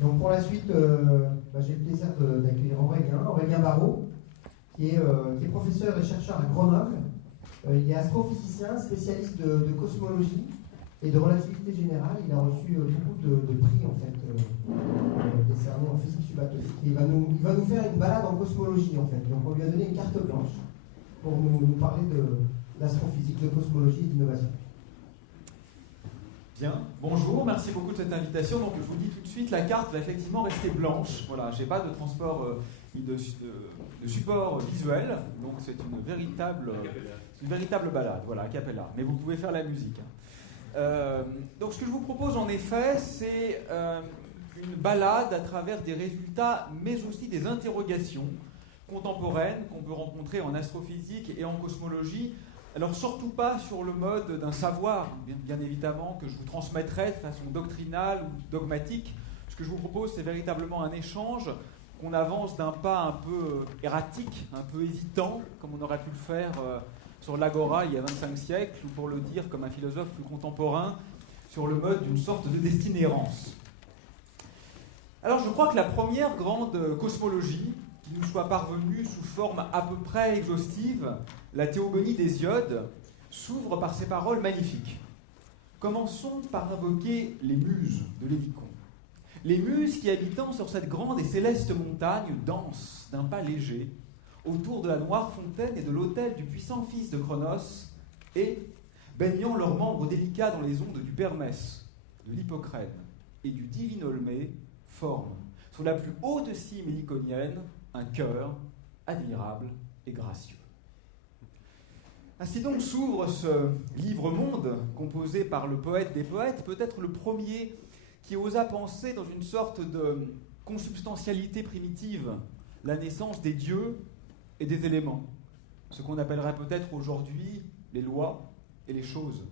Donc pour la suite, j'ai le plaisir d'accueillir Aurélien Barraud, qui est professeur et chercheur à Grenoble. Il est astrophysicien, spécialiste de cosmologie et de relativité générale. Il a reçu beaucoup de prix en fait, décernés en physique subatomique. Et il va nous faire une balade en cosmologie en fait. Donc on lui a donné une carte blanche pour nous parler d'astrophysique, de cosmologie et d'innovation. Bien, bonjour, merci beaucoup de cette invitation. Donc je vous dis tout de suite, la carte va effectivement rester blanche. Voilà, j'ai pas de transport ni de support visuel, donc c'est une véritable balade, voilà, a cappella. Mais vous pouvez faire la musique. Donc ce que je vous propose en effet, c'est une balade à travers des résultats, mais aussi des interrogations contemporaines qu'on peut rencontrer en astrophysique et en cosmologie. Alors surtout pas sur le mode d'un savoir, bien évidemment, que je vous transmettrai de façon doctrinale ou dogmatique. Ce que je vous propose, c'est véritablement un échange, qu'on avance d'un pas un peu erratique, un peu hésitant, comme on aurait pu le faire sur l'Agora il y a 25 siècles, ou pour le dire comme un philosophe plus contemporain, sur le mode d'une sorte de destinérance. Alors je crois que la première grande cosmologie qui nous soit parvenue sous forme à peu près exhaustive, la théogonie d'Hésiode, s'ouvre par ces paroles magnifiques. Commençons par invoquer les muses de l'Hélicon. Les muses qui habitant sur cette grande et céleste montagne dense d'un pas léger, autour de la noire fontaine et de l'autel du puissant fils de Cronos, et, baignant leurs membres délicats dans les ondes du Permès, de l'Hippocrène et du divin Olmé, forment, sur la plus haute cime héliconienne, un cœur admirable et gracieux. Ainsi donc s'ouvre ce livre-monde composé par le poète des poètes, peut-être le premier qui osa penser dans une sorte de consubstantialité primitive la naissance des dieux et des éléments, ce qu'on appellerait peut-être aujourd'hui les lois et les choses.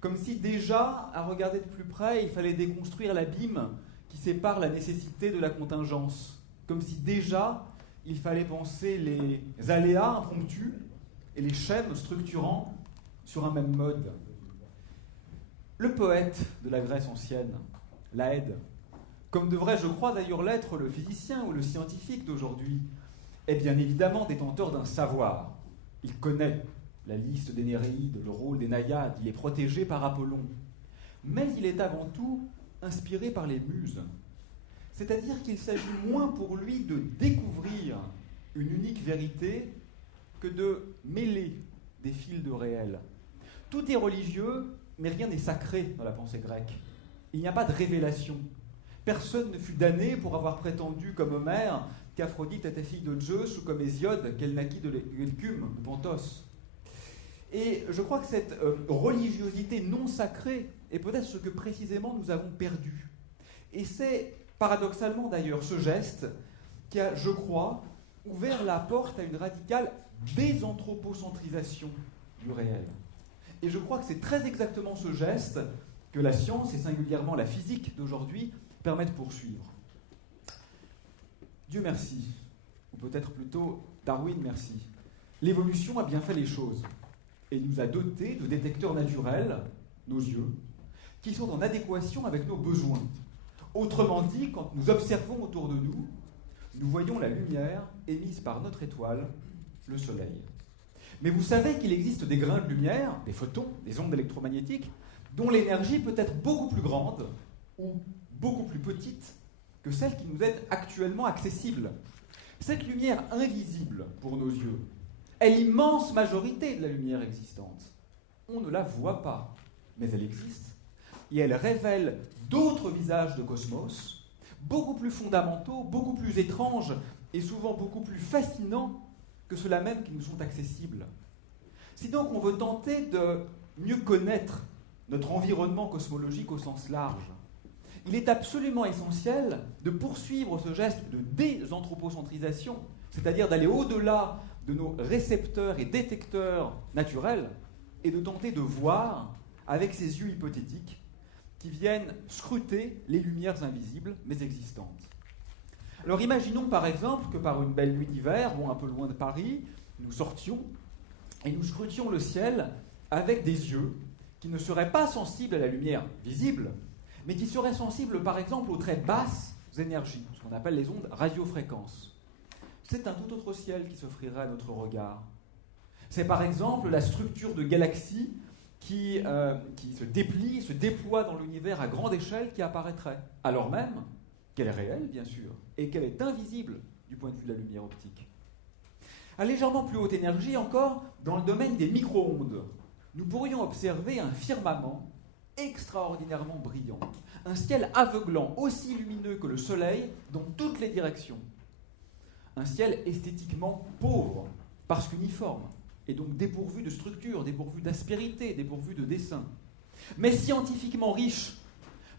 Comme si déjà, à regarder de plus près, il fallait déconstruire l'abîme qui sépare la nécessité de la contingence. Comme si déjà, il fallait penser les aléas impromptus et les schèmes structurants sur un même mode. Le poète de la Grèce ancienne, Laède, comme devrait, je crois d'ailleurs l'être le physicien ou le scientifique d'aujourd'hui, est bien évidemment détenteur d'un savoir. Il connaît la liste des Néréides, le rôle des Naïades, il est protégé par Apollon. Mais il est avant tout inspiré par les muses. C'est-à-dire qu'il s'agit moins pour lui de découvrir une unique vérité que de mêler des fils de réel. Tout est religieux, mais rien n'est sacré dans la pensée grecque. Il n'y a pas de révélation. Personne ne fut damné pour avoir prétendu, comme Homère, qu'Aphrodite était fille de Zeus, ou comme Hésiode, qu'elle naquit de l'écume, de Pontos. Et je crois que cette religiosité non sacrée est peut-être ce que précisément nous avons perdu. Et c'est paradoxalement d'ailleurs ce geste qui a, je crois, ouvert la porte à une radicale désanthropocentrisation du réel. Et je crois que c'est très exactement ce geste que la science, et singulièrement la physique d'aujourd'hui, permet de poursuivre. Dieu merci, ou peut-être plutôt Darwin merci. L'évolution a bien fait les choses et nous a dotés de détecteurs naturels, nos yeux, qui sont en adéquation avec nos besoins. Autrement dit, quand nous observons autour de nous, nous voyons la lumière émise par notre étoile, le Soleil. Mais vous savez qu'il existe des grains de lumière, des photons, des ondes électromagnétiques, dont l'énergie peut être beaucoup plus grande ou beaucoup plus petite que celle qui nous est actuellement accessible. Cette lumière invisible pour nos yeux est l'immense majorité de la lumière existante. On ne la voit pas, mais elle existe. Et elle révèle d'autres visages de cosmos, beaucoup plus fondamentaux, beaucoup plus étranges et souvent beaucoup plus fascinants que ceux-là même qui nous sont accessibles. Si donc on veut tenter de mieux connaître notre environnement cosmologique au sens large, il est absolument essentiel de poursuivre ce geste de désanthropocentrisation, c'est-à-dire d'aller au-delà de nos récepteurs et détecteurs naturels et de tenter de voir avec ces yeux hypothétiques qui viennent scruter les lumières invisibles mais existantes. Alors imaginons par exemple que par une belle nuit d'hiver, un peu loin de Paris, nous sortions et nous scrutions le ciel avec des yeux qui ne seraient pas sensibles à la lumière visible, mais qui seraient sensibles par exemple aux très basses énergies, ce qu'on appelle les ondes radiofréquences. C'est un tout autre ciel qui s'offrirait à notre regard. C'est par exemple la structure de galaxies qui se déplie, se déploie dans l'univers à grande échelle qui apparaîtrait, alors même qu'elle est réelle, bien sûr, et qu'elle est invisible du point de vue de la lumière optique. À légèrement plus haute énergie encore, dans le domaine des micro-ondes, nous pourrions observer un firmament extraordinairement brillant, un ciel aveuglant, aussi lumineux que le soleil, dans toutes les directions. Un ciel esthétiquement pauvre, parce qu'uniforme, et donc dépourvu de structure, dépourvu d'aspérité, dépourvu de dessin, mais scientifiquement riche,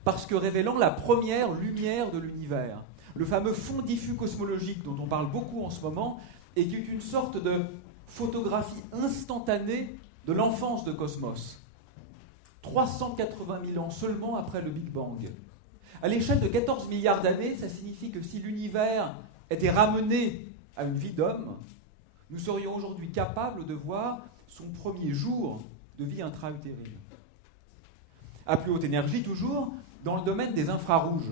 parce que révélant la première lumière de l'univers, le fameux fond diffus cosmologique dont on parle beaucoup en ce moment, et qui est une sorte de photographie instantanée de l'enfance de Cosmos. 380 000 ans seulement après le Big Bang. À l'échelle de 14 milliards d'années, ça signifie que si l'univers était ramené à une vie d'homme, nous serions aujourd'hui capables de voir son premier jour de vie intra-utérine. À plus haute énergie, toujours, dans le domaine des infrarouges,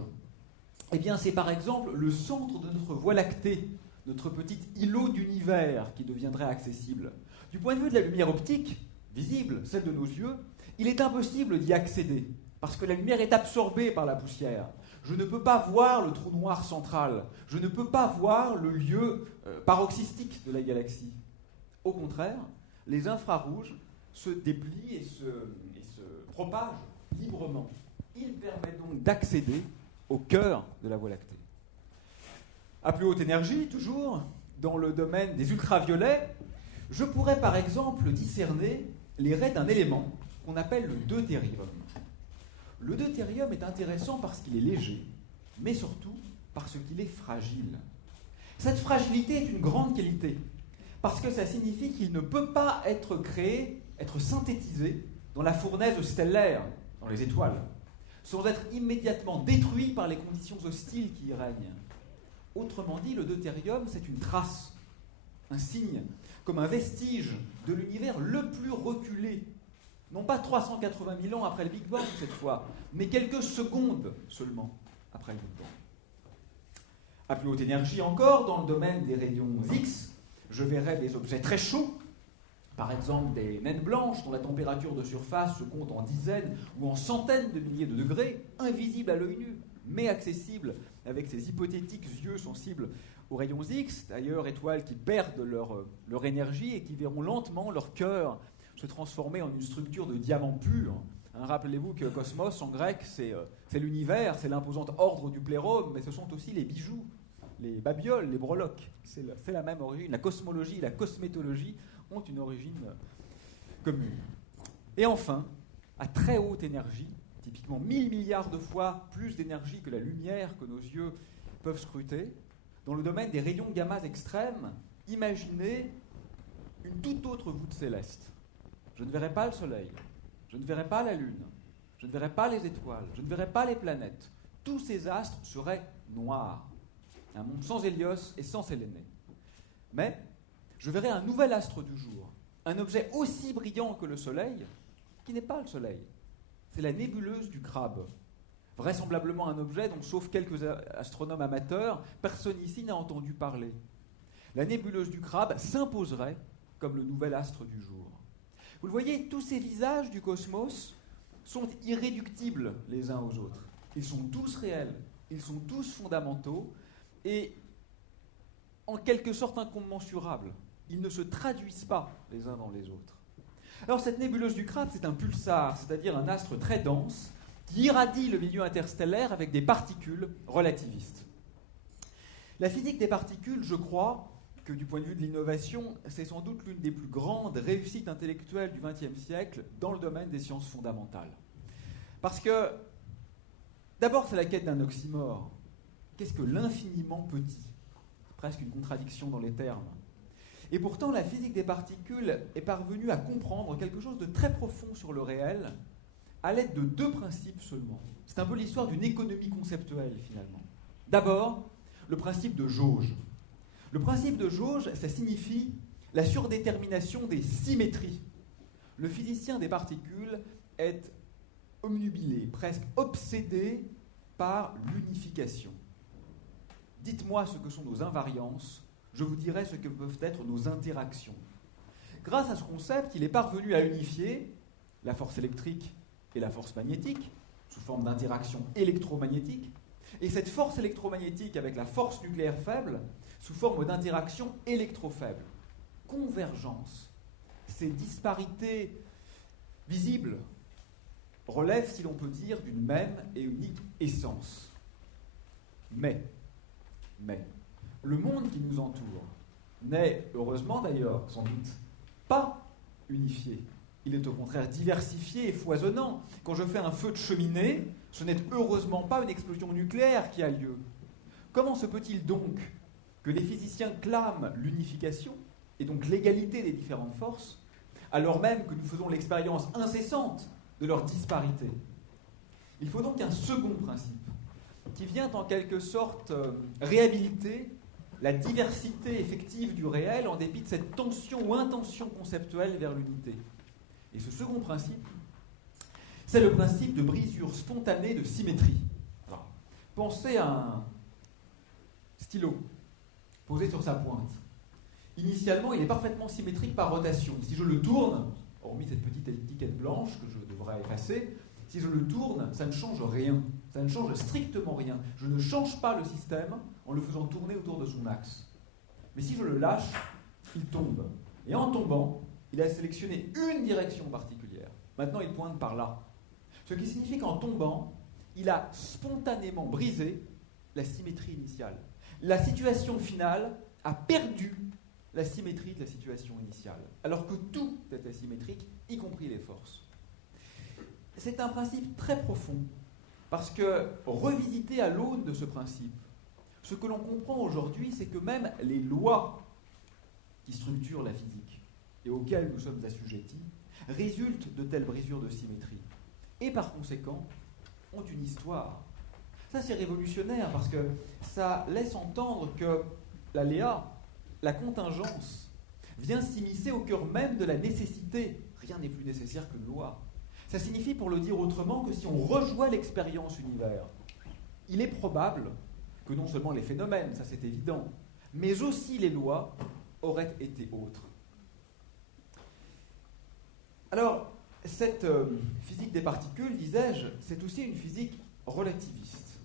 eh bien, c'est par exemple le centre de notre Voie lactée, notre petit îlot d'univers qui deviendrait accessible. Du point de vue de la lumière optique, visible, celle de nos yeux, il est impossible d'y accéder, parce que la lumière est absorbée par la poussière. Je ne peux pas voir le trou noir central, je ne peux pas voir le lieu paroxystique de la galaxie. Au contraire, les infrarouges se déplient et se propagent librement. Ils permettent donc d'accéder au cœur de la Voie lactée. À plus haute énergie, toujours, dans le domaine des ultraviolets, je pourrais par exemple discerner les raies d'un élément qu'on appelle le deutérium. Le deutérium est intéressant parce qu'il est léger, mais surtout parce qu'il est fragile. Cette fragilité est une grande qualité, parce que ça signifie qu'il ne peut pas être créé, être synthétisé dans la fournaise stellaire, dans les étoiles, sans être immédiatement détruit par les conditions hostiles qui y règnent. Autrement dit, le deutérium, c'est une trace, un signe, comme un vestige de l'univers le plus reculé. Non pas 380 000 ans après le Big Bang cette fois, mais quelques secondes seulement après le Big Bang. À plus haute énergie encore, dans le domaine des rayons X, je verrai des objets très chauds, par exemple des naines blanches dont la température de surface se compte en dizaines ou en centaines de milliers de degrés, invisibles à l'œil nu, mais accessibles avec ces hypothétiques yeux sensibles aux rayons X, d'ailleurs étoiles qui perdent leur énergie et qui verront lentement leur cœur se transformer en une structure de diamant pur. Rappelez-vous que cosmos, en grec, c'est l'univers, c'est l'imposante ordre du plérome, mais ce sont aussi les bijoux, les babioles, les breloques. C'est la même origine. La cosmologie et la cosmétologie ont une origine commune. Et enfin, à très haute énergie, typiquement 1000 milliards de fois plus d'énergie que la lumière que nos yeux peuvent scruter, dans le domaine des rayons gamma extrêmes, imaginez une toute autre voûte céleste. Je ne verrai pas le Soleil, je ne verrai pas la Lune, je ne verrai pas les étoiles, je ne verrai pas les planètes. Tous ces astres seraient noirs. Un monde sans Hélios et sans Sélénée. Mais je verrai un nouvel astre du jour, un objet aussi brillant que le Soleil, qui n'est pas le Soleil. C'est la nébuleuse du Crabe. Vraisemblablement un objet dont, sauf quelques astronomes amateurs, personne ici n'a entendu parler. La nébuleuse du Crabe s'imposerait comme le nouvel astre du jour. Vous le voyez, tous ces visages du cosmos sont irréductibles les uns aux autres. Ils sont tous réels, ils sont tous fondamentaux et en quelque sorte incommensurables. Ils ne se traduisent pas les uns dans les autres. Alors cette nébuleuse du Crabe, c'est un pulsar, c'est-à-dire un astre très dense qui irradie le milieu interstellaire avec des particules relativistes. La physique des particules, je crois que du point de vue de l'innovation, c'est sans doute l'une des plus grandes réussites intellectuelles du XXe siècle dans le domaine des sciences fondamentales. Parce que, d'abord, c'est la quête d'un oxymore. Qu'est-ce que l'infiniment petit ? C'est presque une contradiction dans les termes. Et pourtant, la physique des particules est parvenue à comprendre quelque chose de très profond sur le réel à l'aide de deux principes seulement. C'est un peu l'histoire d'une économie conceptuelle, finalement. D'abord, le principe de jauge. Le principe de jauge, ça signifie la surdétermination des symétries. Le physicien des particules est omnubilé, presque obsédé par l'unification. dites-moi ce que sont nos invariances, je vous dirai ce que peuvent être nos interactions. Grâce à ce concept, il est parvenu à unifier la force électrique et la force magnétique, sous forme d'interaction électromagnétique, et cette force électromagnétique avec la force nucléaire faible, sous forme d'interaction électrofaible. Convergence. Ces disparités visibles relèvent, si l'on peut dire, d'une même et unique essence. Mais, le monde qui nous entoure n'est, heureusement d'ailleurs, sans doute, pas unifié. Il est au contraire diversifié et foisonnant. Quand je fais un feu de cheminée, ce n'est heureusement pas une explosion nucléaire qui a lieu. Comment se peut-il donc que les physiciens clament l'unification, et donc l'égalité des différentes forces, alors même que nous faisons l'expérience incessante de leur disparité? Il faut donc un second principe, qui vient en quelque sorte réhabiliter la diversité effective du réel en dépit de cette tension ou intention conceptuelle vers l'unité. Et ce second principe, c'est le principe de brisure spontanée de symétrie. Alors, pensez à un stylo posé sur sa pointe. Initialement, il est parfaitement symétrique par rotation. Si je le tourne, hormis cette petite étiquette blanche que je devrais effacer, si je le tourne, ça ne change rien. Ça ne change strictement rien. Je ne change pas le système en le faisant tourner autour de son axe. Mais si je le lâche, il tombe. Et en tombant, il a sélectionné une direction particulière. Maintenant, il pointe par là. Ce qui signifie qu'en tombant, il a spontanément brisé la symétrie initiale. La situation finale a perdu la symétrie de la situation initiale, alors que tout était symétrique, y compris les forces. C'est un principe très profond, parce que, revisité à l'aune de ce principe, ce que l'on comprend aujourd'hui, c'est que même les lois qui structurent la physique et auxquelles nous sommes assujettis résultent de telles brisures de symétrie, et par conséquent, ont une histoire. Ça, c'est révolutionnaire, parce que ça laisse entendre que l'aléa, la contingence, vient s'immiscer au cœur même de la nécessité. Rien n'est plus nécessaire qu'une loi. Ça signifie, pour le dire autrement, que si on rejoint l'expérience univers, il est probable que non seulement les phénomènes, ça c'est évident, mais aussi les lois auraient été autres. Alors, cette physique des particules, disais-je, c'est aussi une physique relativiste.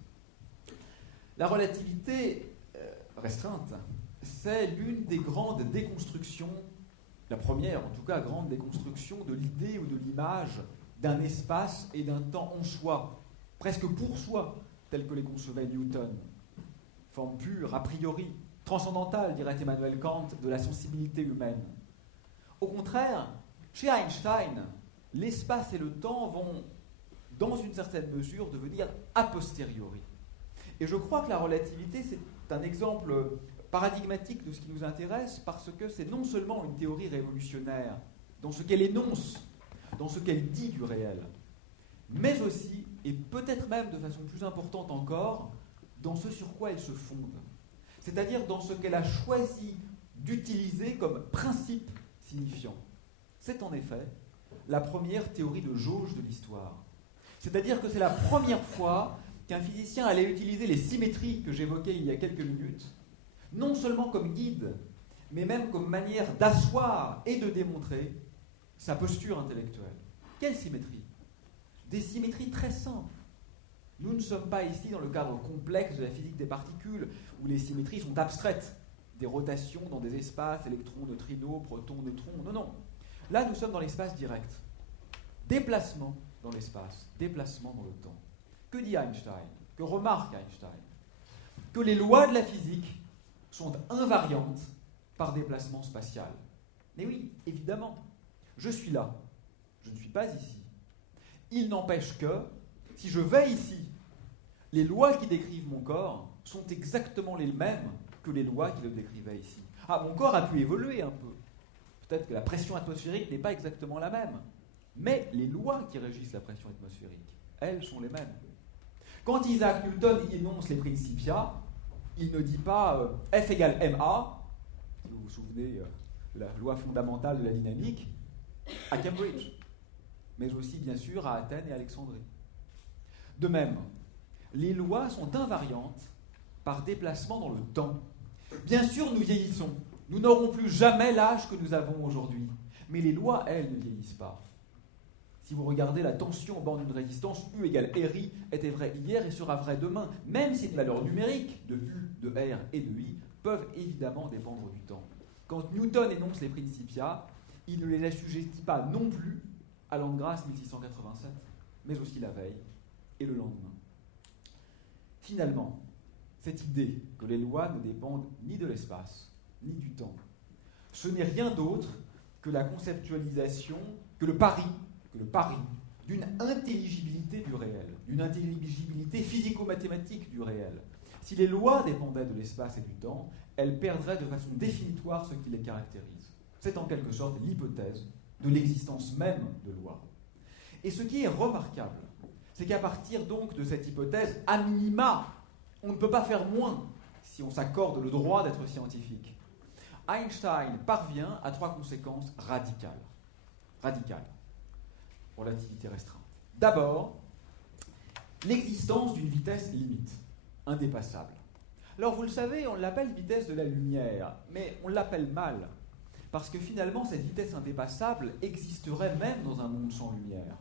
La relativité restreinte, c'est l'une des grandes déconstructions, la première en tout cas grande déconstruction de l'idée ou de l'image d'un espace et d'un temps en soi, presque pour soi, tel que les concevait Newton. Forme pure, a priori, transcendantale, dirait Emmanuel Kant, de la sensibilité humaine. Au contraire, chez Einstein, l'espace et le temps vont, dans une certaine mesure, devenir a posteriori. Et je crois que la relativité, c'est un exemple paradigmatique de ce qui nous intéresse, parce que c'est non seulement une théorie révolutionnaire dans ce qu'elle énonce, dans ce qu'elle dit du réel, mais aussi, et peut-être même de façon plus importante encore, dans ce sur quoi elle se fonde, c'est-à-dire dans ce qu'elle a choisi d'utiliser comme principe signifiant. C'est en effet la première théorie de jauge de l'histoire. C'est-à-dire que c'est la première fois qu'un physicien allait utiliser les symétries que j'évoquais il y a quelques minutes, non seulement comme guide, mais même comme manière d'asseoir et de démontrer sa posture intellectuelle. Quelle symétrie? Des symétries très simples. Nous ne sommes pas ici dans le cadre complexe de la physique des particules, où les symétries sont abstraites. Des rotations dans des espaces, électrons, neutrinos, protons, neutrons. Non, non. Là, nous sommes dans l'espace direct. Déplacement dans l'espace, déplacement dans le temps. Que dit Einstein? Que remarque Einstein? Que les lois de la physique sont invariantes par déplacement spatial. Mais oui, évidemment. Je suis là, je ne suis pas ici. Il n'empêche que, si je vais ici, les lois qui décrivent mon corps sont exactement les mêmes que les lois qui le décrivaient ici. Ah, mon corps a pu évoluer un peu. Peut-être que la pression atmosphérique n'est pas exactement la même. Mais les lois qui régissent la pression atmosphérique, elles sont les mêmes. Quand Isaac Newton énonce les Principia, il ne dit pas F égale ma, si vous vous souvenez de la loi fondamentale de la dynamique, à Cambridge, mais aussi bien sûr à Athènes et Alexandrie. De même, les lois sont invariantes par déplacement dans le temps. Bien sûr, nous vieillissons. Nous n'aurons plus jamais l'âge que nous avons aujourd'hui. Mais les lois, elles, ne vieillissent pas. Si vous regardez la tension au bord d'une résistance, U égale RI était vrai hier et sera vrai demain, même si les valeurs numériques de U, de R et de I peuvent évidemment dépendre du temps. Quand Newton énonce les Principia, il ne les assujettit pas non plus à l'an de grâce 1687, mais aussi la veille et le lendemain. Finalement, cette idée que les lois ne dépendent ni de l'espace, ni du temps, ce n'est rien d'autre que la conceptualisation, que le pari d'une intelligibilité du réel, d'une intelligibilité physico-mathématique du réel. Si les lois dépendaient de l'espace et du temps, elles perdraient de façon définitoire ce qui les caractérise. C'est en quelque sorte l'hypothèse de l'existence même de lois. Et ce qui est remarquable, c'est qu'à partir donc de cette hypothèse, à minima, on ne peut pas faire moins si on s'accorde le droit d'être scientifique. Einstein parvient à 3 conséquences radicales. Relativité restreinte. D'abord, l'existence d'une vitesse limite, indépassable. Alors vous le savez, on l'appelle vitesse de la lumière, mais on l'appelle mal, parce que finalement cette vitesse indépassable existerait même dans un monde sans lumière.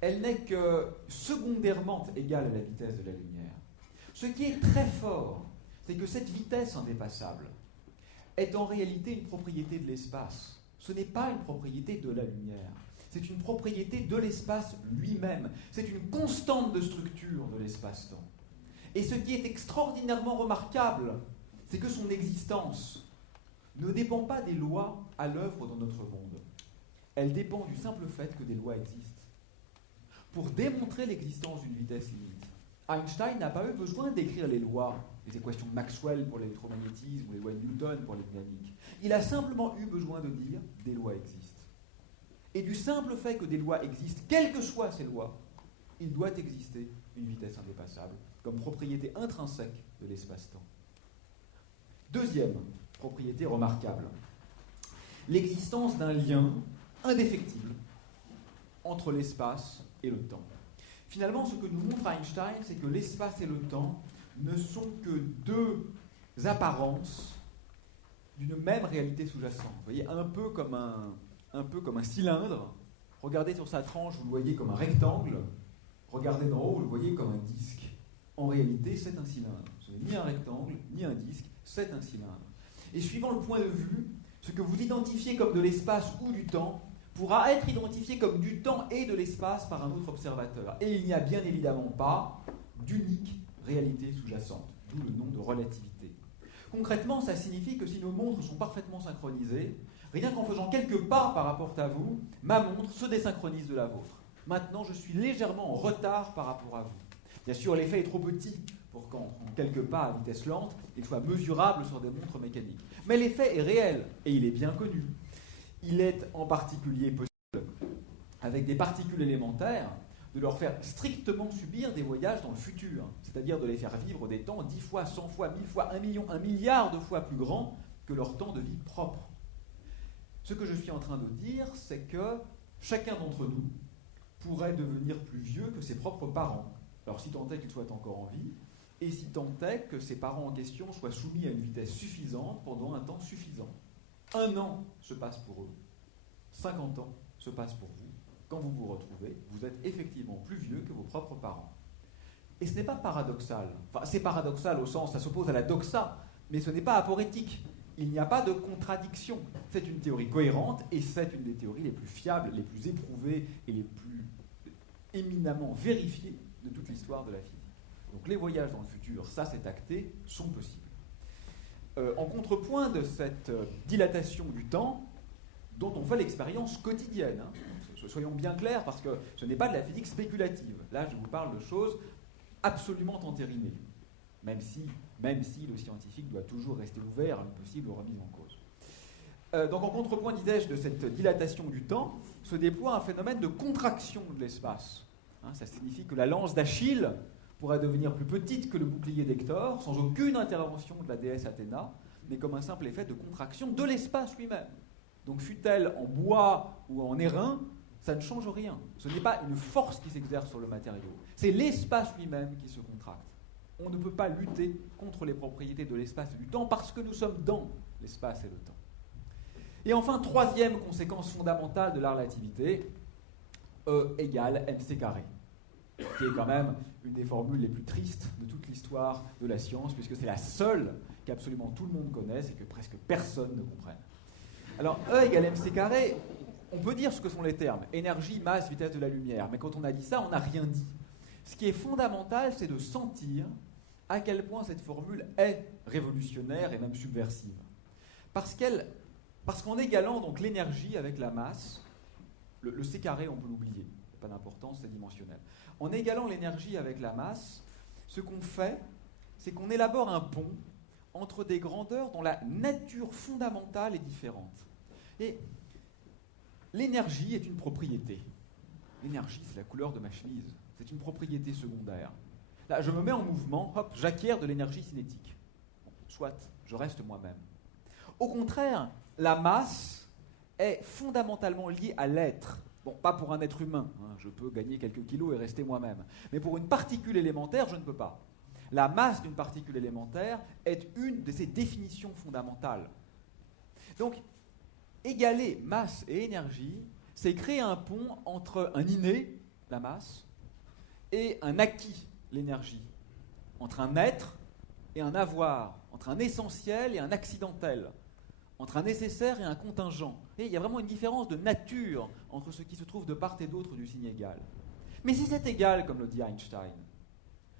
Elle n'est que secondairement égale à la vitesse de la lumière. Ce qui est très fort, c'est que cette vitesse indépassable est en réalité une propriété de l'espace. Ce n'est pas une propriété de la lumière. C'est une propriété de l'espace lui-même. C'est une constante de structure de l'espace-temps. Et ce qui est extraordinairement remarquable, c'est que son existence ne dépend pas des lois à l'œuvre dans notre monde. Elle dépend du simple fait que des lois existent. Pour démontrer l'existence d'une vitesse limite, Einstein n'a pas eu besoin d'écrire les lois, les équations de Maxwell pour l'électromagnétisme ou les lois de Newton pour les dynamiques. Il a simplement eu besoin de dire « des lois existent ». Et du simple fait que des lois existent, quelles que soient ces lois, il doit exister une vitesse indépassable comme propriété intrinsèque de l'espace-temps. Deuxième propriété remarquable, l'existence d'un lien indéfectible entre l'espace et le temps. Finalement, ce que nous montre Einstein, c'est que l'espace et le temps ne sont que deux apparences d'une même réalité sous-jacente. Vous voyez, un peu comme un cylindre. Regardez sur sa tranche, vous le voyez comme un rectangle. Regardez d'en haut, vous le voyez comme un disque. En réalité, c'est un cylindre. Ce n'est ni un rectangle, ni un disque, c'est un cylindre. Et suivant le point de vue, ce que vous identifiez comme de l'espace ou du temps pourra être identifié comme du temps et de l'espace par un autre observateur. Et il n'y a bien évidemment pas d'unique réalité sous-jacente, d'où le nom de relativité. Concrètement, ça signifie que si nos montres sont parfaitement synchronisées, rien qu'en faisant quelques pas par rapport à vous, ma montre se désynchronise de la vôtre. Maintenant, je suis légèrement en retard par rapport à vous. Bien sûr, l'effet est trop petit pour qu'en quelques pas à vitesse lente, il soit mesurable sur des montres mécaniques. Mais l'effet est réel, et il est bien connu. Il est en particulier possible, avec des particules élémentaires, de leur faire strictement subir des voyages dans le futur, c'est-à-dire de les faire vivre des temps 10 fois, 100 fois, 1000 fois, 1 million, 1 milliard de fois plus grands que leur temps de vie propre. Ce que je suis en train de dire, c'est que chacun d'entre nous pourrait devenir plus vieux que ses propres parents. Alors si tant est qu'ils soient encore en vie, et si tant est que ses parents en question soient soumis à une vitesse suffisante pendant un temps suffisant. 1 an se passe pour eux, 50 ans se passent pour vous. Quand vous vous retrouvez, vous êtes effectivement plus vieux que vos propres parents. Et ce n'est pas paradoxal. Enfin, c'est paradoxal au sens, ça s'oppose à la doxa, mais ce n'est pas aporétique. Il n'y a pas de contradiction. C'est une théorie cohérente et c'est une des théories les plus fiables, les plus éprouvées et les plus éminemment vérifiées de toute l'histoire de la physique. Donc les voyages dans le futur, ça c'est acté, sont possibles. En contrepoint de cette dilatation du temps, dont on fait l'expérience quotidienne, soyons bien clairs, parce que ce n'est pas de la physique spéculative. Là, je vous parle de choses absolument entérinées, même si le scientifique doit toujours rester ouvert à une possible remise en cause. Donc en contrepoint, disais-je, de cette dilatation du temps, se déploie un phénomène de contraction de l'espace. Ça signifie que la lance d'Achille pourrait devenir plus petite que le bouclier d'Hector, sans aucune intervention de la déesse Athéna, mais comme un simple effet de contraction de l'espace lui-même. Donc fût-elle en bois ou en airain, ça ne change rien. Ce n'est pas une force qui s'exerce sur le matériau, c'est l'espace lui-même qui se contracte. on ne peut pas lutter contre les propriétés de l'espace et du temps parce que nous sommes dans l'espace et le temps. Et enfin, troisième conséquence fondamentale de la relativité, E égale mc carré, qui est quand même une des formules les plus tristes de toute l'histoire de la science, puisque c'est la seule qu'absolument tout le monde connaisse et que presque personne ne comprenne. Alors, E égale mc carré, on peut dire ce que sont les termes, énergie, masse, vitesse de la lumière, mais quand on a dit ça, on n'a rien dit. Ce qui est fondamental, c'est de sentir à quel point cette formule est révolutionnaire et même subversive. Parce qu'en égalant donc l'énergie avec la masse, le c carré, on peut l'oublier, pas d'importance, c'est dimensionnel. En égalant l'énergie avec la masse, ce qu'on fait, c'est qu'on élabore un pont entre des grandeurs dont la nature fondamentale est différente. Et l'énergie est une propriété. L'énergie, c'est la couleur de ma chemise. C'est une propriété secondaire. Là, je me mets en mouvement, hop, j'acquiers de l'énergie cinétique. Soit, je reste moi-même. Au contraire, la masse est fondamentalement liée à l'être. Bon, pas pour un être humain, hein, je peux gagner quelques kilos et rester moi-même. Mais pour une particule élémentaire, je ne peux pas. La masse d'une particule élémentaire est une de ses définitions fondamentales. Donc, égaler masse et énergie, c'est créer un pont entre un inné, la masse, et un acquis, l'énergie, entre un être et un avoir, entre un essentiel et un accidentel, entre un nécessaire et un contingent. Et il y a vraiment une différence de nature entre ce qui se trouve de part et d'autre du signe égal. Mais si c'est égal, comme le dit Einstein,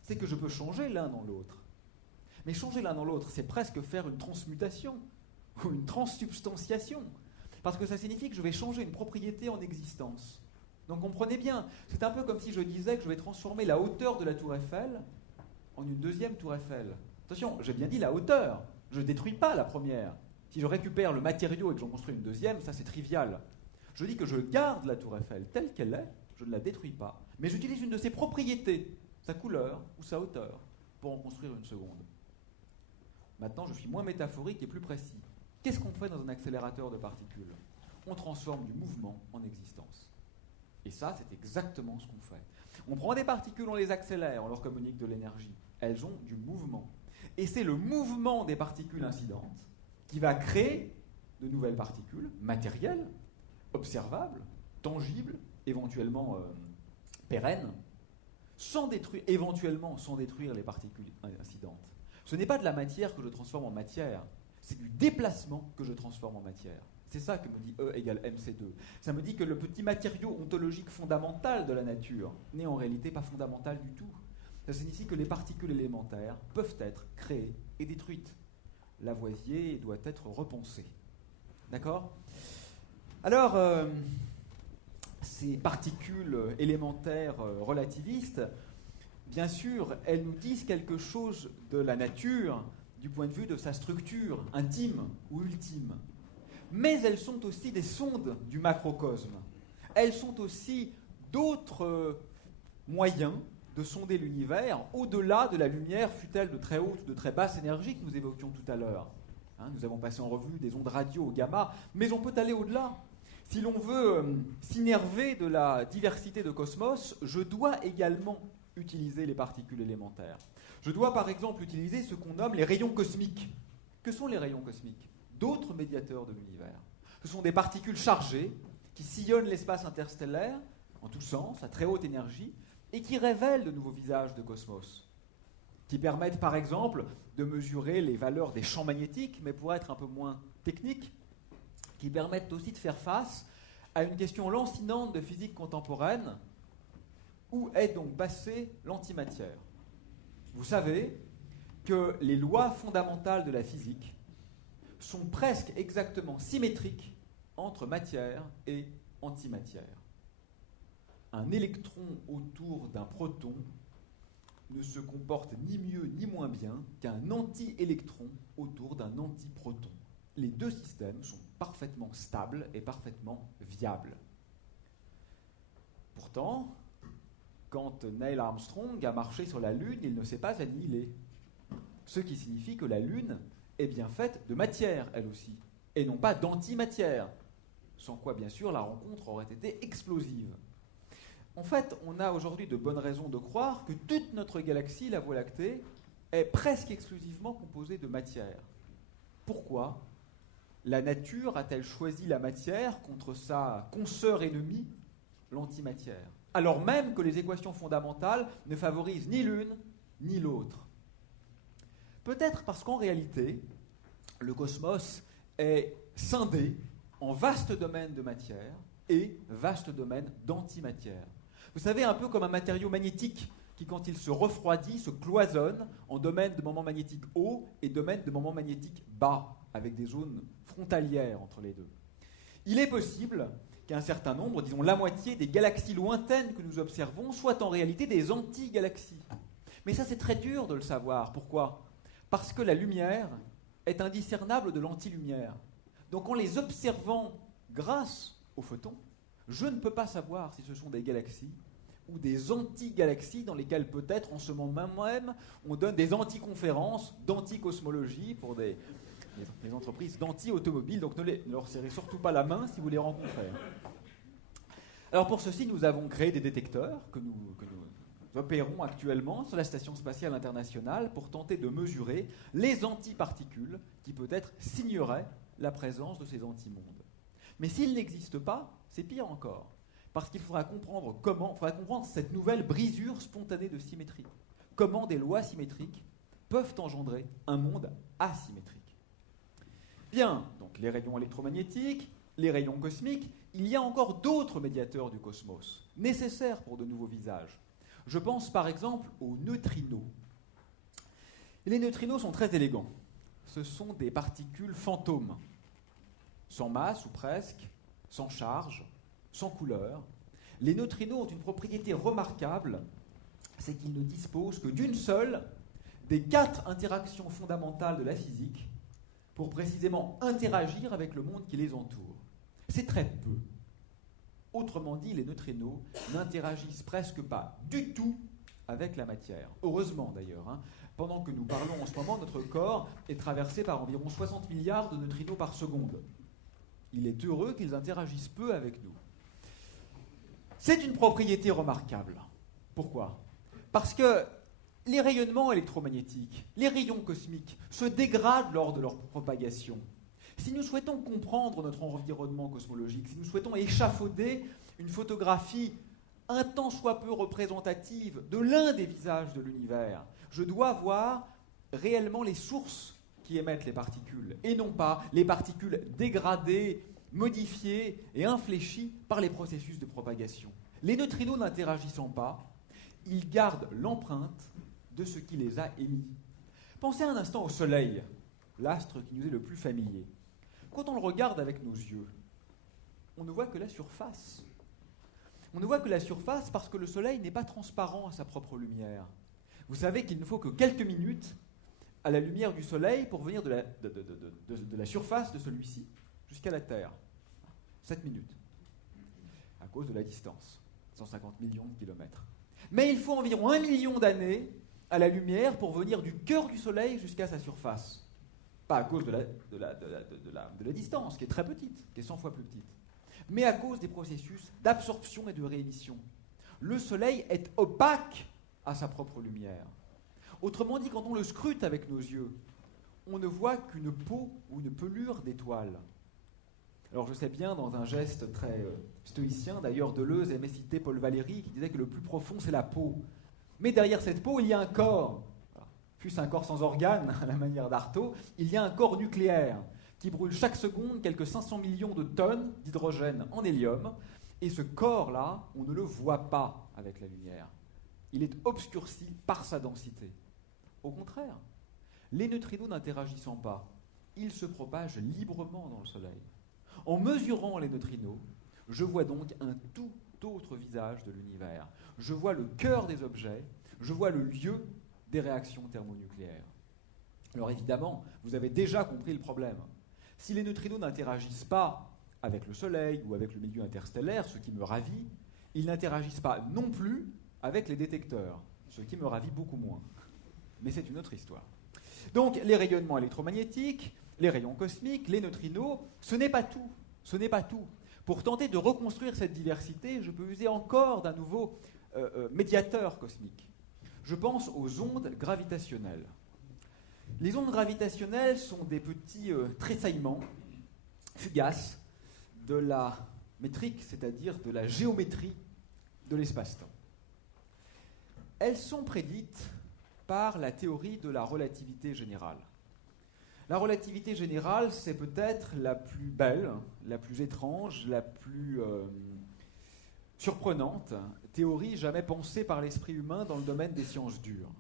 c'est que je peux changer l'un dans l'autre. Mais changer l'un dans l'autre, c'est presque faire une transmutation ou une transsubstantiation, parce que ça signifie que je vais changer une propriété en existence. Donc comprenez bien, c'est un peu comme si je disais que je vais transformer la hauteur de la tour Eiffel en une deuxième tour Eiffel. Attention, j'ai bien dit la hauteur, je ne détruis pas la première. Si je récupère le matériau et que j'en construis une deuxième, ça c'est trivial. Je dis que je garde la tour Eiffel telle qu'elle est, je ne la détruis pas, mais j'utilise une de ses propriétés, sa couleur ou sa hauteur, pour en construire une seconde. Maintenant, je suis moins métaphorique et plus précis. Qu'est-ce qu'on fait dans un accélérateur de particules? On transforme du mouvement en existence. Et ça, c'est exactement ce qu'on fait. On prend des particules, on les accélère, on leur communique de l'énergie. Elles ont du mouvement. Et c'est le mouvement des particules incidentes qui va créer de nouvelles particules matérielles, observables, tangibles, éventuellement pérennes, éventuellement sans détruire les particules incidentes. Ce n'est pas de la matière que je transforme en matière, c'est du déplacement que je transforme en matière. C'est ça que me dit E égale mc2. Ça me dit que le petit matériau ontologique fondamental de la nature n'est en réalité pas fondamental du tout. Ça signifie que les particules élémentaires peuvent être créées et détruites. Lavoisier doit être repensé. D'accord? Alors, ces particules élémentaires relativistes, bien sûr, elles nous disent quelque chose de la nature du point de vue de sa structure intime ou ultime. Mais elles sont aussi des sondes du macrocosme. Elles sont aussi d'autres moyens de sonder l'univers au-delà de la lumière, fût-elle de très haute ou de très basse énergie que nous évoquions tout à l'heure. Nous avons passé en revue des ondes radio au gamma, mais on peut aller au-delà. Si l'on veut s'innerver de la diversité de cosmos, je dois également utiliser les particules élémentaires. Je dois par exemple utiliser ce qu'on nomme les rayons cosmiques. Que sont les rayons cosmiques? D'autres médiateurs de l'univers. Ce sont des particules chargées qui sillonnent l'espace interstellaire en tous sens, à très haute énergie, et qui révèlent de nouveaux visages de cosmos, qui permettent par exemple de mesurer les valeurs des champs magnétiques, mais pour être un peu moins technique, qui permettent aussi de faire face à une question lancinante de physique contemporaine: où est donc passée l'antimatière? Vous savez que les lois fondamentales de la physique sont presque exactement symétriques entre matière et antimatière. Un électron autour d'un proton ne se comporte ni mieux ni moins bien qu'un anti-électron autour d'un antiproton. Les deux systèmes sont parfaitement stables et parfaitement viables. Pourtant, quand Neil Armstrong a marché sur la Lune, il ne s'est pas annihilé. Ce qui signifie que la Lune est bien faite de matière, elle aussi, et non pas d'antimatière, sans quoi, bien sûr, la rencontre aurait été explosive. En fait, on a aujourd'hui de bonnes raisons de croire que toute notre galaxie, la Voie lactée, est presque exclusivement composé de matière. Pourquoi la nature a-t-elle choisi la matière contre sa consoeur ennemie, l'antimatière, alors même que les équations fondamentales ne favorisent ni l'une ni l'autre? Peut-être parce qu'en réalité, le cosmos est scindé en vastes domaines de matière et vastes domaines d'antimatière. Vous savez, un peu comme un matériau magnétique qui, quand il se refroidit, se cloisonne en domaines de moment magnétique haut et domaines de moment magnétique bas, avec des zones frontalières entre les deux. Il est possible qu'un certain nombre, disons la moitié des galaxies lointaines que nous observons, soient en réalité des anti-galaxies. Mais ça, c'est très dur de le savoir. Pourquoi ? Parce que la lumière est indiscernable de l'antilumière. Donc en les observant grâce aux photons, je ne peux pas savoir si ce sont des galaxies ou des anti-galaxies dans lesquelles peut-être en ce moment même on donne des anti-conférences d'anti-cosmologie pour des entreprises d'anti-automobiles. Donc ne leur serrez surtout pas la main si vous les rencontrez. Alors pour ceci, nous avons créé des détecteurs que nous opérons actuellement sur la Station spatiale internationale pour tenter de mesurer les antiparticules qui peut-être signeraient la présence de ces antimondes. Mais s'ils n'existent pas, c'est pire encore, parce qu'il faudra comprendre cette nouvelle brisure spontanée de symétrie. Comment des lois symétriques peuvent engendrer un monde asymétrique. Bien, donc les rayons électromagnétiques, les rayons cosmiques, il y a encore d'autres médiateurs du cosmos, nécessaires pour de nouveaux visages. Je pense par exemple aux neutrinos. Les neutrinos sont très élégants. Ce sont des particules fantômes, sans masse ou presque, sans charge, sans couleur. Les neutrinos ont une propriété remarquable, c'est qu'ils ne disposent que d'une seule des 4 interactions fondamentales de la physique pour précisément interagir avec le monde qui les entoure. C'est très peu. Autrement dit, les neutrinos n'interagissent presque pas du tout avec la matière. Heureusement d'ailleurs, hein. Pendant que nous parlons en ce moment, notre corps est traversé par environ 60 milliards de neutrinos par seconde. Il est heureux qu'ils interagissent peu avec nous. C'est une propriété remarquable. Pourquoi ? Parce que les rayonnements électromagnétiques, les rayons cosmiques, se dégradent lors de leur propagation. Si nous souhaitons comprendre notre environnement cosmologique, si nous souhaitons échafauder une photographie un tant soit peu représentative de l'un des visages de l'univers, je dois voir réellement les sources qui émettent les particules, et non pas les particules dégradées, modifiées et infléchies par les processus de propagation. Les neutrinos n'interagissant pas, ils gardent l'empreinte de ce qui les a émis. Pensez un instant au Soleil, l'astre qui nous est le plus familier. Quand on le regarde avec nos yeux, on ne voit que la surface. On ne voit que la surface parce que le Soleil n'est pas transparent à sa propre lumière. Vous savez qu'il ne faut que quelques minutes à la lumière du Soleil pour venir de la surface de celui-ci jusqu'à la Terre. 7 minutes, à cause de la distance, 150 millions de kilomètres. Mais il faut environ 1 million d'années à la lumière pour venir du cœur du Soleil jusqu'à sa surface. Pas à cause de la distance, qui est très petite, qui est 100 fois plus petite, mais à cause des processus d'absorption et de réémission. Le Soleil est opaque à sa propre lumière. Autrement dit, quand on le scrute avec nos yeux, on ne voit qu'une peau ou une pelure d'étoile. Alors je sais bien, dans un geste très stoïcien, d'ailleurs Deleuze aimait citer Paul Valéry, qui disait que le plus profond c'est la peau. Mais derrière cette peau, il y a un corps. Fût-ce un corps sans organes, à la manière d'Artaud, il y a un corps nucléaire qui brûle chaque seconde quelques 500 millions de tonnes d'hydrogène en hélium. Et ce corps-là, on ne le voit pas avec la lumière. Il est obscurci par sa densité. Au contraire, les neutrinos n'interagissant pas, ils se propagent librement dans le Soleil. En mesurant les neutrinos, je vois donc un tout autre visage de l'univers. Je vois le cœur des objets, je vois le lieu des réactions thermonucléaires. Alors évidemment, vous avez déjà compris le problème. Si les neutrinos n'interagissent pas avec le Soleil ou avec le milieu interstellaire, ce qui me ravit, ils n'interagissent pas non plus avec les détecteurs, ce qui me ravit beaucoup moins. Mais c'est une autre histoire. Donc les rayonnements électromagnétiques, les rayons cosmiques, les neutrinos, ce n'est pas tout. Ce n'est pas tout. Pour tenter de reconstruire cette diversité, je peux user encore d'un nouveau médiateur cosmique. Je pense aux ondes gravitationnelles. Les ondes gravitationnelles sont des petits tressaillements fugaces de la métrique, c'est-à-dire de la géométrie de l'espace-temps. Elles sont prédites par la théorie de la relativité générale. La relativité générale, c'est peut-être la plus belle, la plus étrange, la plus surprenante théorie jamais pensée par l'esprit humain dans le domaine des sciences dures.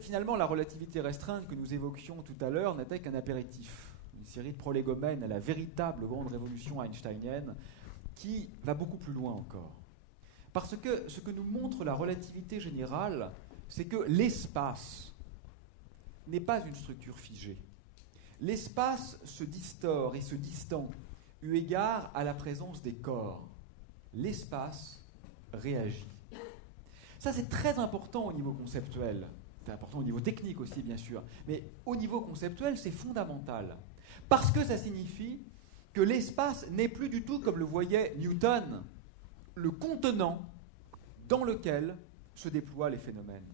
Finalement, la relativité restreinte que nous évoquions tout à l'heure n'était qu'un apéritif, une série de prolégomènes à la véritable grande révolution einsteinienne qui va beaucoup plus loin encore. Parce que ce que nous montre la relativité générale, c'est que l'espace n'est pas une structure figée. L'espace se distord et se distend eu égard à la présence des corps. L'espace réagit. Ça, c'est très important au niveau conceptuel. C'est important au niveau technique aussi, bien sûr. Mais au niveau conceptuel, c'est fondamental. Parce que ça signifie que l'espace n'est plus du tout, comme le voyait Newton, le contenant dans lequel se déploient les phénomènes.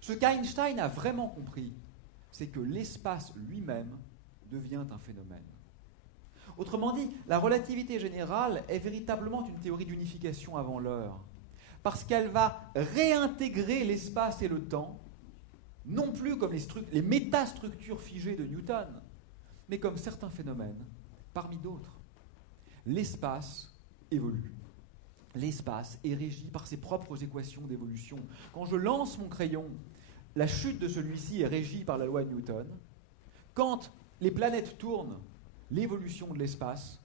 Ce qu'Einstein a vraiment compris, c'est que l'espace lui-même devient un phénomène. Autrement dit, la relativité générale est véritablement une théorie d'unification avant l'heure, parce qu'elle va réintégrer l'espace et le temps, non plus comme les métastructures figées de Newton, mais comme certains phénomènes, parmi d'autres. L'espace évolue. L'espace est régi par ses propres équations d'évolution. Quand je lance mon crayon, la chute de celui-ci est régie par la loi de Newton. Quand les planètes tournent, l'évolution de l'espace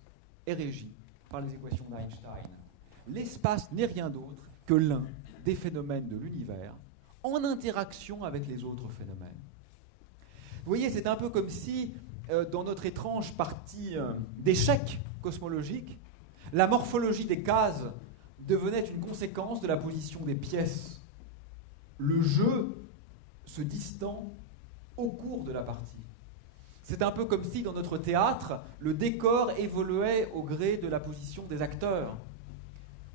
est régie par les équations d'Einstein. L'espace n'est rien d'autre que l'un des phénomènes de l'univers en interaction avec les autres phénomènes. Vous voyez, c'est un peu comme si, dans notre étrange partie d'échec cosmologique, la morphologie des cases devenait une conséquence de la position des pièces. Le jeu se distend au cours de la partie. C'est un peu comme si, dans notre théâtre, le décor évoluait au gré de la position des acteurs.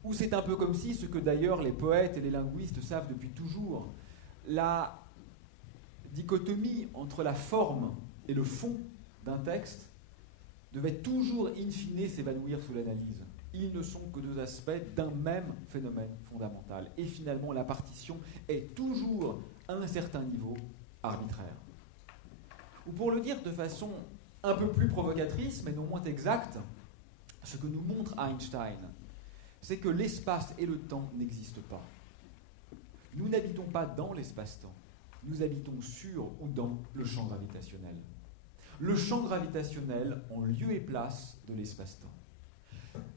Ou c'est un peu comme si, ce que d'ailleurs les poètes et les linguistes savent depuis toujours, la dichotomie entre la forme et le fond d'un texte devait toujours, in fine, s'évanouir sous l'analyse. Ils ne sont que deux aspects d'un même phénomène fondamental. Et finalement, la partition est toujours, à un certain niveau, arbitraire. Ou pour le dire de façon un peu plus provocatrice, mais non moins exacte, ce que nous montre Einstein, c'est que l'espace et le temps n'existent pas. Nous n'habitons pas dans l'espace-temps, nous habitons sur ou dans le champ gravitationnel. Le champ gravitationnel en lieu et place de l'espace-temps.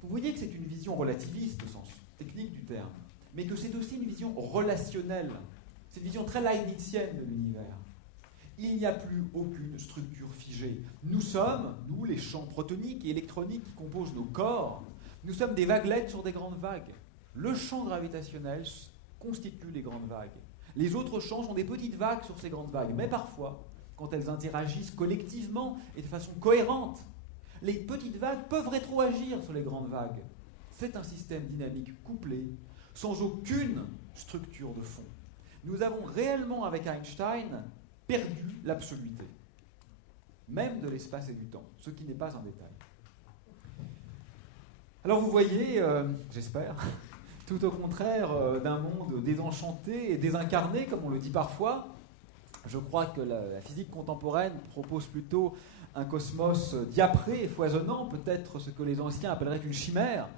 Vous voyez que c'est une vision relativiste au sens technique du terme, mais que c'est aussi une vision relationnelle. C'est une vision très leibnizienne de l'univers. Il n'y a plus aucune structure figée. Nous sommes, nous, les champs protoniques et électroniques qui composent nos corps, nous sommes des vaguelettes sur des grandes vagues. Le champ gravitationnel constitue les grandes vagues. Les autres champs sont des petites vagues sur ces grandes vagues, mais parfois, quand elles interagissent collectivement et de façon cohérente, les petites vagues peuvent rétroagir sur les grandes vagues. C'est un système dynamique couplé, sans aucune structure de fond. Nous avons réellement, avec Einstein, perdu l'absoluté, même de l'espace et du temps, ce qui n'est pas un détail. Alors vous voyez, j'espère, tout au contraire d'un monde désenchanté et désincarné, comme on le dit parfois, je crois que la physique contemporaine propose plutôt un cosmos diapré et foisonnant, peut-être ce que les anciens appelleraient une chimère.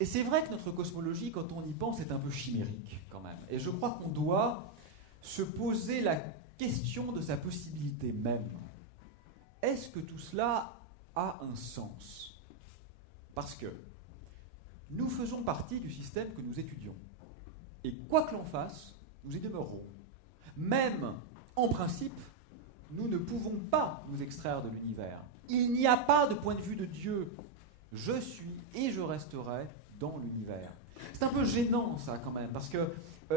Et c'est vrai que notre cosmologie, quand on y pense, est un peu chimérique quand même. Et je crois qu'on doit se poser la question de sa possibilité même. Est-ce que tout cela a un sens? Parce que nous faisons partie du système que nous étudions. Et quoi que l'on fasse, nous y demeurerons. Même en principe, nous ne pouvons pas nous extraire de l'univers. Il n'y a pas de point de vue de Dieu. Je suis et je resterai dans l'univers. C'est un peu gênant ça quand même, parce que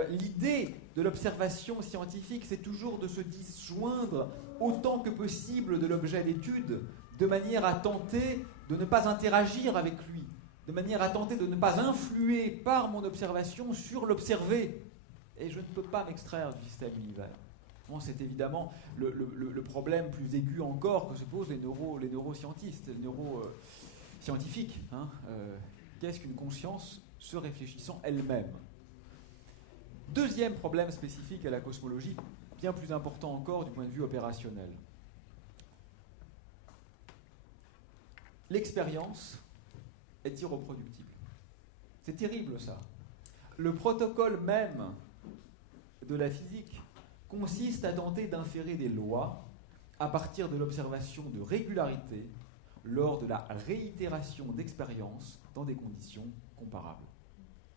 l'idée de l'observation scientifique, c'est toujours de se disjoindre autant que possible de l'objet d'étude, de manière à tenter de ne pas interagir avec lui, de manière à tenter de ne pas influer par mon observation sur l'observé. et je ne peux pas m'extraire du système univers. Bon, c'est évidemment le problème plus aigu encore que se posent les neuroscientistes, les neuroscientifiques. Qu'est-ce qu'une conscience se réfléchissant elle-même? Deuxième problème spécifique à la cosmologie, bien plus important encore du point de vue opérationnel. L'expérience est irreproductible. C'est terrible ça. Le protocole même de la physique consiste à tenter d'inférer des lois à partir de l'observation de régularité lors de la réitération d'expériences dans des conditions comparables.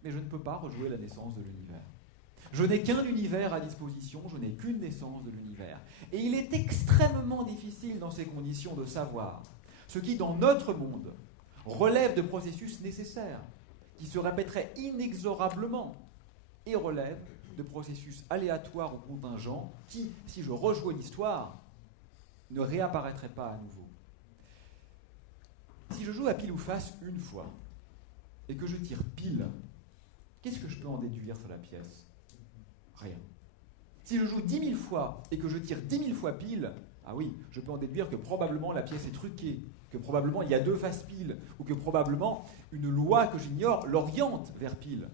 Mais je ne peux pas rejouer la naissance de l'univers. Je n'ai qu'un univers à disposition, je n'ai qu'une naissance de l'univers. Et il est extrêmement difficile dans ces conditions de savoir ce qui, dans notre monde, relève de processus nécessaires, qui se répéteraient inexorablement, et relève de processus aléatoires ou contingents, qui, si je rejouais l'histoire, ne réapparaîtraient pas à nouveau. Si je joue à pile ou face une fois, et que je tire pile, qu'est-ce que je peux en déduire sur la pièce? Rien. Si je joue 10 000 fois, et que je tire 10 000 fois pile, ah oui, je peux en déduire que probablement la pièce est truquée, que probablement il y a 2 faces pile, ou que probablement une loi que j'ignore l'oriente vers pile.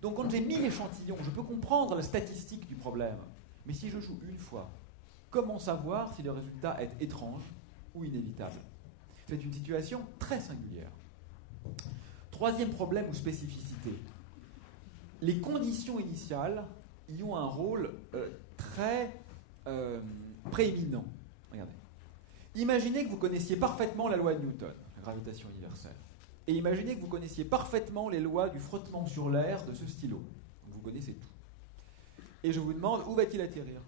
Donc quand j'ai 1000 échantillons, je peux comprendre la statistique du problème. Mais si je joue une fois, comment savoir si le résultat est étrange ou inévitable? C'est une situation très singulière. Troisième problème ou spécificité. Les conditions initiales y ont un rôle très prééminent. Regardez. Imaginez que vous connaissiez parfaitement la loi de Newton, la gravitation universelle. Et imaginez que vous connaissiez parfaitement les lois du frottement sur l'air de ce stylo. Donc vous connaissez tout. Et je vous demande, où va-t-il atterrir?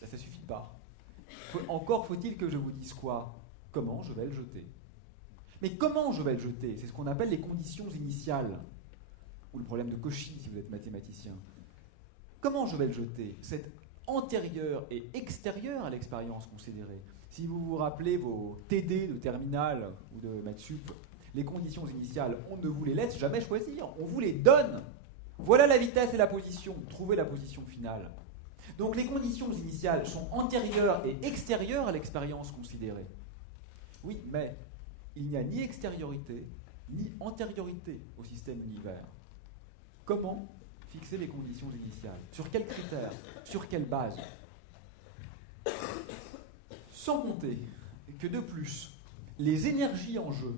Ça ne suffit pas. Encore faut-il que je vous dise quoi? Comment je vais le jeter? Mais comment je vais le jeter? C'est ce qu'on appelle les conditions initiales. Ou le problème de Cauchy, si vous êtes mathématicien. Comment je vais le jeter? C'est antérieur et extérieur à l'expérience considérée. Si vous vous rappelez vos TD de terminale ou de maths sup, les conditions initiales, on ne vous les laisse jamais choisir, on vous les donne. Voilà la vitesse et la position, trouvez la position finale. Donc les conditions initiales sont antérieures et extérieures à l'expérience considérée. Oui, mais il n'y a ni extériorité, ni antériorité au système univers. Comment fixer les conditions initiales? Sur quels critères? Sur quelle base? Sans compter que de plus, les énergies en jeu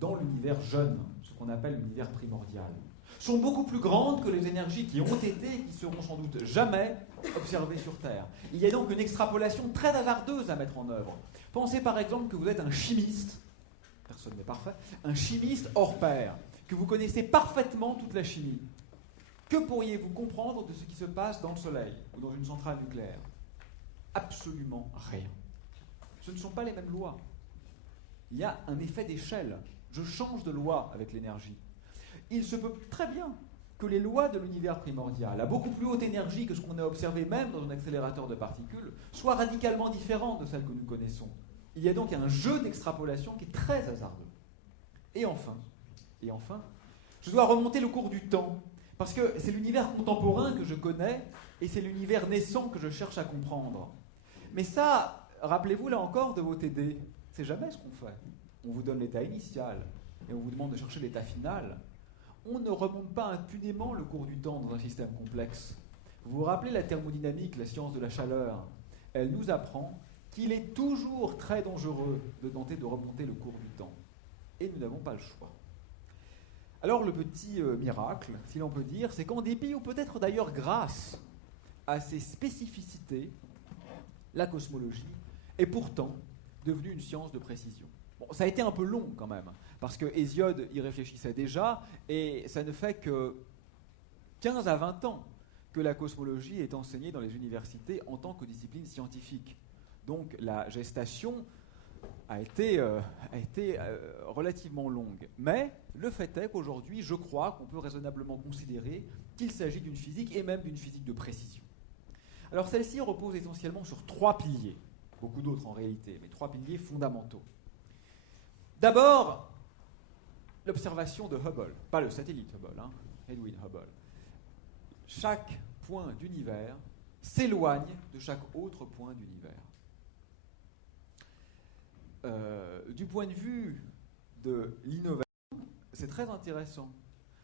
dans l'univers jeune, ce qu'on appelle l'univers primordial, sont beaucoup plus grandes que les énergies qui ont été et qui seront sans doute jamais observées sur Terre. Il y a donc une extrapolation très hasardeuse à mettre en œuvre. Pensez par exemple que vous êtes un chimiste, personne n'est parfait, un chimiste hors pair, que vous connaissez parfaitement toute la chimie. Que pourriez-vous comprendre de ce qui se passe dans le Soleil ou dans une centrale nucléaire? Absolument rien. Ce ne sont pas les mêmes lois. Il y a un effet d'échelle. Je change de loi avec l'énergie. Il se peut très bien que les lois de l'univers primordial, à beaucoup plus haute énergie que ce qu'on a observé même dans un accélérateur de particules, soient radicalement différentes de celles que nous connaissons. Il y a donc un jeu d'extrapolation qui est très hasardeux. Et enfin, je dois remonter le cours du temps, parce que c'est l'univers contemporain que je connais, et c'est l'univers naissant que je cherche à comprendre. Mais ça, rappelez-vous là encore de vos TD, c'est jamais ce qu'on fait. On vous donne l'état initial, et on vous demande de chercher l'état final. On ne remonte pas impunément le cours du temps dans un système complexe. Vous vous rappelez la thermodynamique, la science de la chaleur? Elle nous apprend qu'il est toujours très dangereux de tenter de remonter le cours du temps. Et nous n'avons pas le choix. Alors le petit miracle, si l'on peut dire, c'est qu'en dépit, ou peut-être d'ailleurs grâce à ses spécificités, la cosmologie est pourtant devenue une science de précision. Bon, ça a été un peu long quand même, parce que Hésiode y réfléchissait déjà, et ça ne fait que 15 à 20 ans que la cosmologie est enseignée dans les universités en tant que discipline scientifique. Donc la gestation a été relativement longue. Mais le fait est qu'aujourd'hui, je crois qu'on peut raisonnablement considérer qu'il s'agit d'une physique, et même d'une physique de précision. Alors celle-ci repose essentiellement sur 3 piliers, beaucoup d'autres en réalité, mais 3 piliers fondamentaux. D'abord, l'observation de Hubble, pas le satellite Hubble, Edwin Hubble. chaque point d'univers s'éloigne de chaque autre point d'univers. Du point de vue de l'innovation, c'est très intéressant,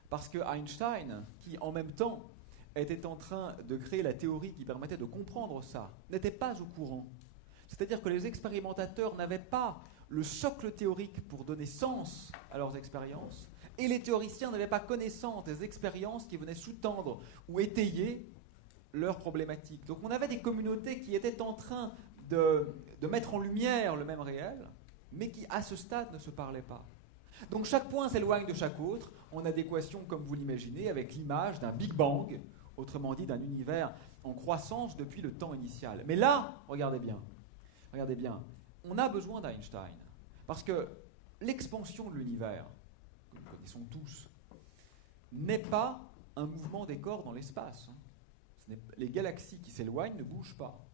parce que Einstein, qui en même temps était en train de créer la théorie qui permettait de comprendre ça, n'était pas au courant. C'est-à-dire que les expérimentateurs n'avaient pas le socle théorique pour donner sens à leurs expériences, et les théoriciens n'avaient pas connaissance des expériences qui venaient sous-tendre ou étayer leurs problématiques. Donc on avait des communautés qui étaient en train de mettre en lumière le même réel, mais qui, à ce stade, ne se parlaient pas. Donc chaque point s'éloigne de chaque autre, en adéquation, comme vous l'imaginez, avec l'image d'un Big Bang, autrement dit d'un univers en croissance depuis le temps initial. Mais là, regardez bien, on a besoin d'Einstein, parce que l'expansion de l'univers, que nous connaissons tous, n'est pas un mouvement des corps dans l'espace. Les galaxies qui s'éloignent ne bougent pas.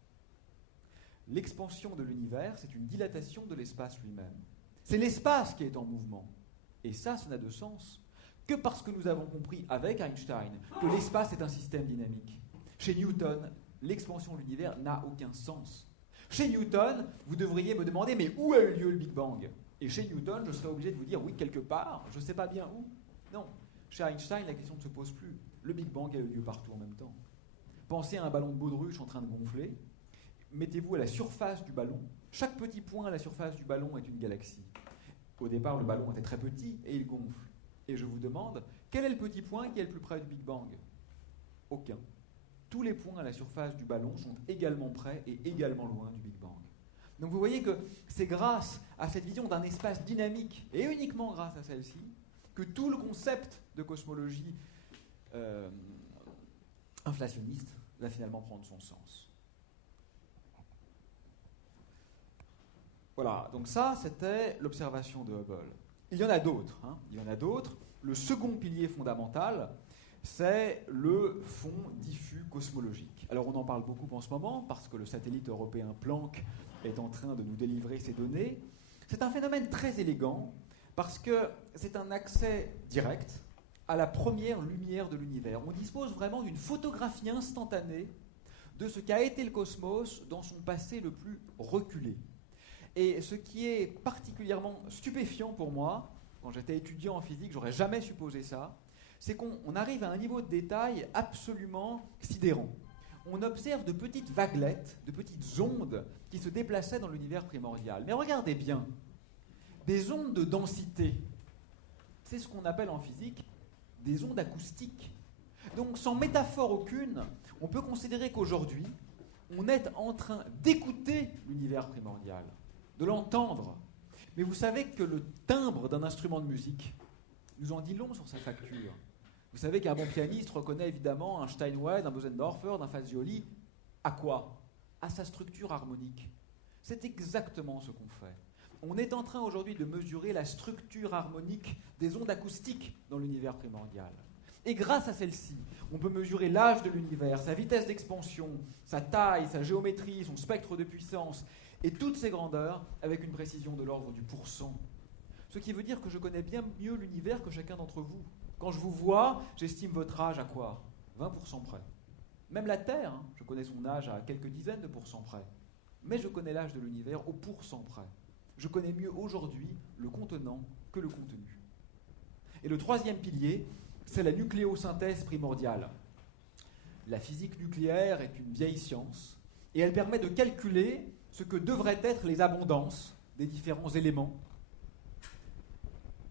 L'expansion de l'univers, c'est une dilatation de l'espace lui-même. C'est l'espace qui est en mouvement. Et ça n'a de sens que parce que nous avons compris avec Einstein que l'espace est un système dynamique. Chez Newton, l'expansion de l'univers n'a aucun sens. Chez Newton, vous devriez me demander, mais où a eu lieu le Big Bang? Et chez Newton, je serais obligé de vous dire, oui, quelque part, je ne sais pas bien où. Non, chez Einstein, la question ne se pose plus. Le Big Bang a eu lieu partout en même temps. Pensez à un ballon de baudruche en train de gonfler. Mettez-vous à la surface du ballon. Chaque petit point à la surface du ballon est une galaxie. Au départ, le ballon était très petit et il gonfle. Et je vous demande, quel est le petit point qui est le plus près du Big Bang? Aucun. Tous les points à la surface du ballon sont également près et également loin du Big Bang. Donc vous voyez que c'est grâce à cette vision d'un espace dynamique, et uniquement grâce à celle-ci, que tout le concept de cosmologie inflationniste va finalement prendre son sens. Voilà, donc ça, c'était l'observation de Hubble. Il y en a d'autres. Il y en a d'autres. Le second pilier fondamental, c'est le fond diffus cosmologique. Alors, on en parle beaucoup en ce moment, parce que le satellite européen Planck est en train de nous délivrer ces données. C'est un phénomène très élégant, parce que c'est un accès direct à la première lumière de l'univers. On dispose vraiment d'une photographie instantanée de ce qu'a été le cosmos dans son passé le plus reculé. Et ce qui est particulièrement stupéfiant pour moi, quand j'étais étudiant en physique, j'aurais jamais supposé ça, c'est qu'on arrive à un niveau de détail absolument sidérant. On observe de petites vaguelettes, de petites ondes qui se déplaçaient dans l'univers primordial. Mais regardez bien, des ondes de densité, c'est ce qu'on appelle en physique des ondes acoustiques. Donc sans métaphore aucune, on peut considérer qu'aujourd'hui, on est en train d'écouter l'univers primordial, de l'entendre. Mais vous savez que le timbre d'un instrument de musique nous en dit long sur sa facture. Vous savez qu'un bon pianiste reconnaît évidemment un Steinway, un Bösendorfer, un Fazioli. À quoi? À sa structure harmonique. C'est exactement ce qu'on fait. On est en train aujourd'hui de mesurer la structure harmonique des ondes acoustiques dans l'univers primordial. Et grâce à celle-ci, on peut mesurer l'âge de l'univers, sa vitesse d'expansion, sa taille, sa géométrie, son spectre de puissance, et toutes ces grandeurs avec une précision de l'ordre du pourcent. Ce qui veut dire que je connais bien mieux l'univers que chacun d'entre vous. Quand je vous vois, j'estime votre âge à quoi? 20% près. Même la Terre, je connais son âge à quelques dizaines de pourcents près. Mais je connais l'âge de l'univers au pourcent près. Je connais mieux aujourd'hui le contenant que le contenu. Et le troisième pilier, c'est la nucléosynthèse primordiale. La physique nucléaire est une vieille science, et elle permet de calculer ce que devraient être les abondances des différents éléments,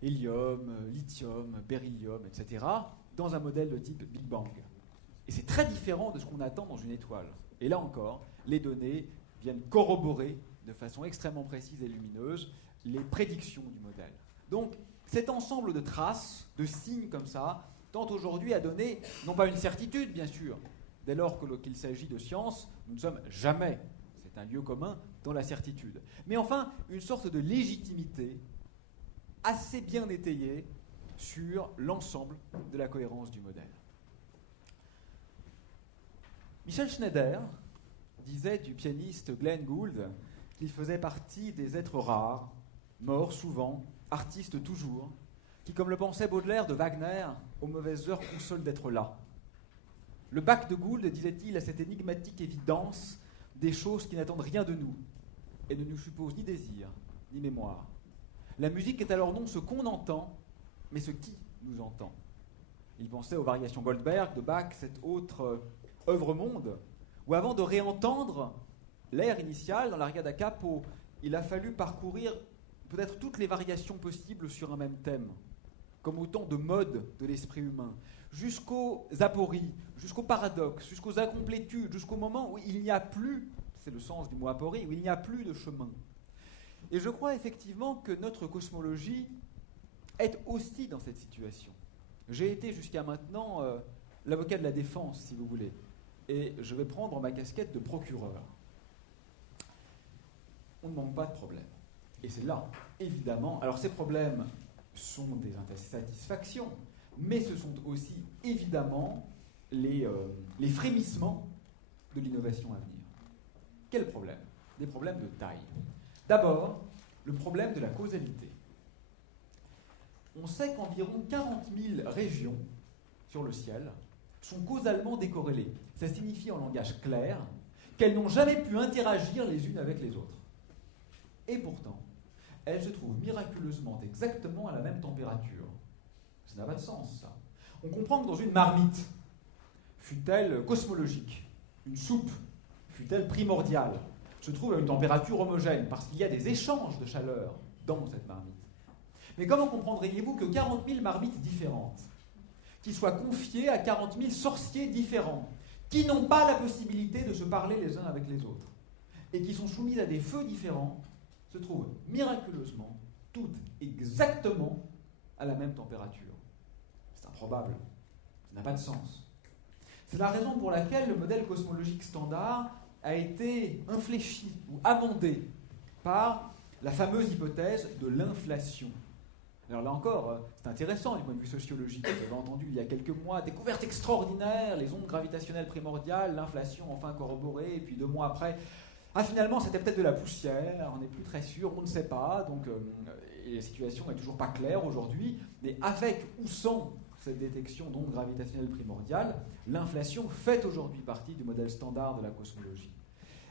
hélium, lithium, beryllium, etc., dans un modèle de type Big Bang. Et c'est très différent de ce qu'on attend dans une étoile. Et là encore, les données viennent corroborer de façon extrêmement précise et lumineuse les prédictions du modèle. Donc, cet ensemble de traces, de signes comme ça, tente aujourd'hui à donner, non pas une certitude, bien sûr, dès lors qu'il s'agit de science, nous ne sommes jamais, c'est un lieu commun, dans la certitude, mais enfin, une sorte de légitimité assez bien étayée sur l'ensemble de la cohérence du modèle. Michel Schneider disait du pianiste Glenn Gould qu'il faisait partie des êtres rares, morts souvent, artistes toujours, qui, comme le pensait Baudelaire de Wagner, aux mauvaises heures consolent d'être là. Le bac de Gould, disait-il, a cette énigmatique évidence des choses qui n'attendent rien de nous et ne nous supposent ni désir, ni mémoire. La musique est alors non ce qu'on entend, mais ce qui nous entend. Il pensait aux variations Goldberg de Bach, cette autre œuvre monde, où avant de réentendre l'air initial dans l'aria da capo, il a fallu parcourir peut-être toutes les variations possibles sur un même thème, comme autant de modes de l'esprit humain, jusqu'aux apories, jusqu'aux paradoxes, jusqu'aux incomplétudes, jusqu'au moment où il n'y a plus, c'est le sens du mot aporie, où il n'y a plus de chemin. Et je crois effectivement que notre cosmologie est aussi dans cette situation. J'ai été jusqu'à maintenant l'avocat de la défense, si vous voulez, et je vais prendre ma casquette de procureur. On ne manque pas de problèmes. Et c'est là, évidemment, alors ces problèmes sont des insatisfactions, mais ce sont aussi, évidemment, les frémissements de l'innovation à venir. Quels problèmes? Des problèmes de taille. D'abord, le problème de la causalité. On sait qu'environ 40 000 régions sur le ciel sont causalement décorrélées. Ça signifie en langage clair qu'elles n'ont jamais pu interagir les unes avec les autres. Et pourtant, elles se trouvent miraculeusement exactement à la même température. Ça n'a pas de sens, ça. On comprend que dans une marmite, fût-elle cosmologique, une soupe, fût-elle primordiale, se trouve à une température homogène, parce qu'il y a des échanges de chaleur dans cette marmite. Mais comment comprendriez-vous que 40 000 marmites différentes, qui soient confiées à 40 000 sorciers différents, qui n'ont pas la possibilité de se parler les uns avec les autres, et qui sont soumises à des feux différents, se trouvent miraculeusement toutes exactement à la même température? C'est improbable. Ça n'a pas de sens. C'est la raison pour laquelle le modèle cosmologique standard a été infléchi ou amendé par la fameuse hypothèse de l'inflation. Alors là encore, c'est intéressant du point de vue sociologique. Vous avez entendu il y a quelques mois, découverte extraordinaire, les ondes gravitationnelles primordiales, l'inflation enfin corroborée, et puis 2 mois après, finalement c'était peut-être de la poussière, on n'est plus très sûr, on ne sait pas, donc et la situation n'est toujours pas claire aujourd'hui, mais avec ou sans cette détection d'ondes gravitationnelles primordiales, l'inflation fait aujourd'hui partie du modèle standard de la cosmologie.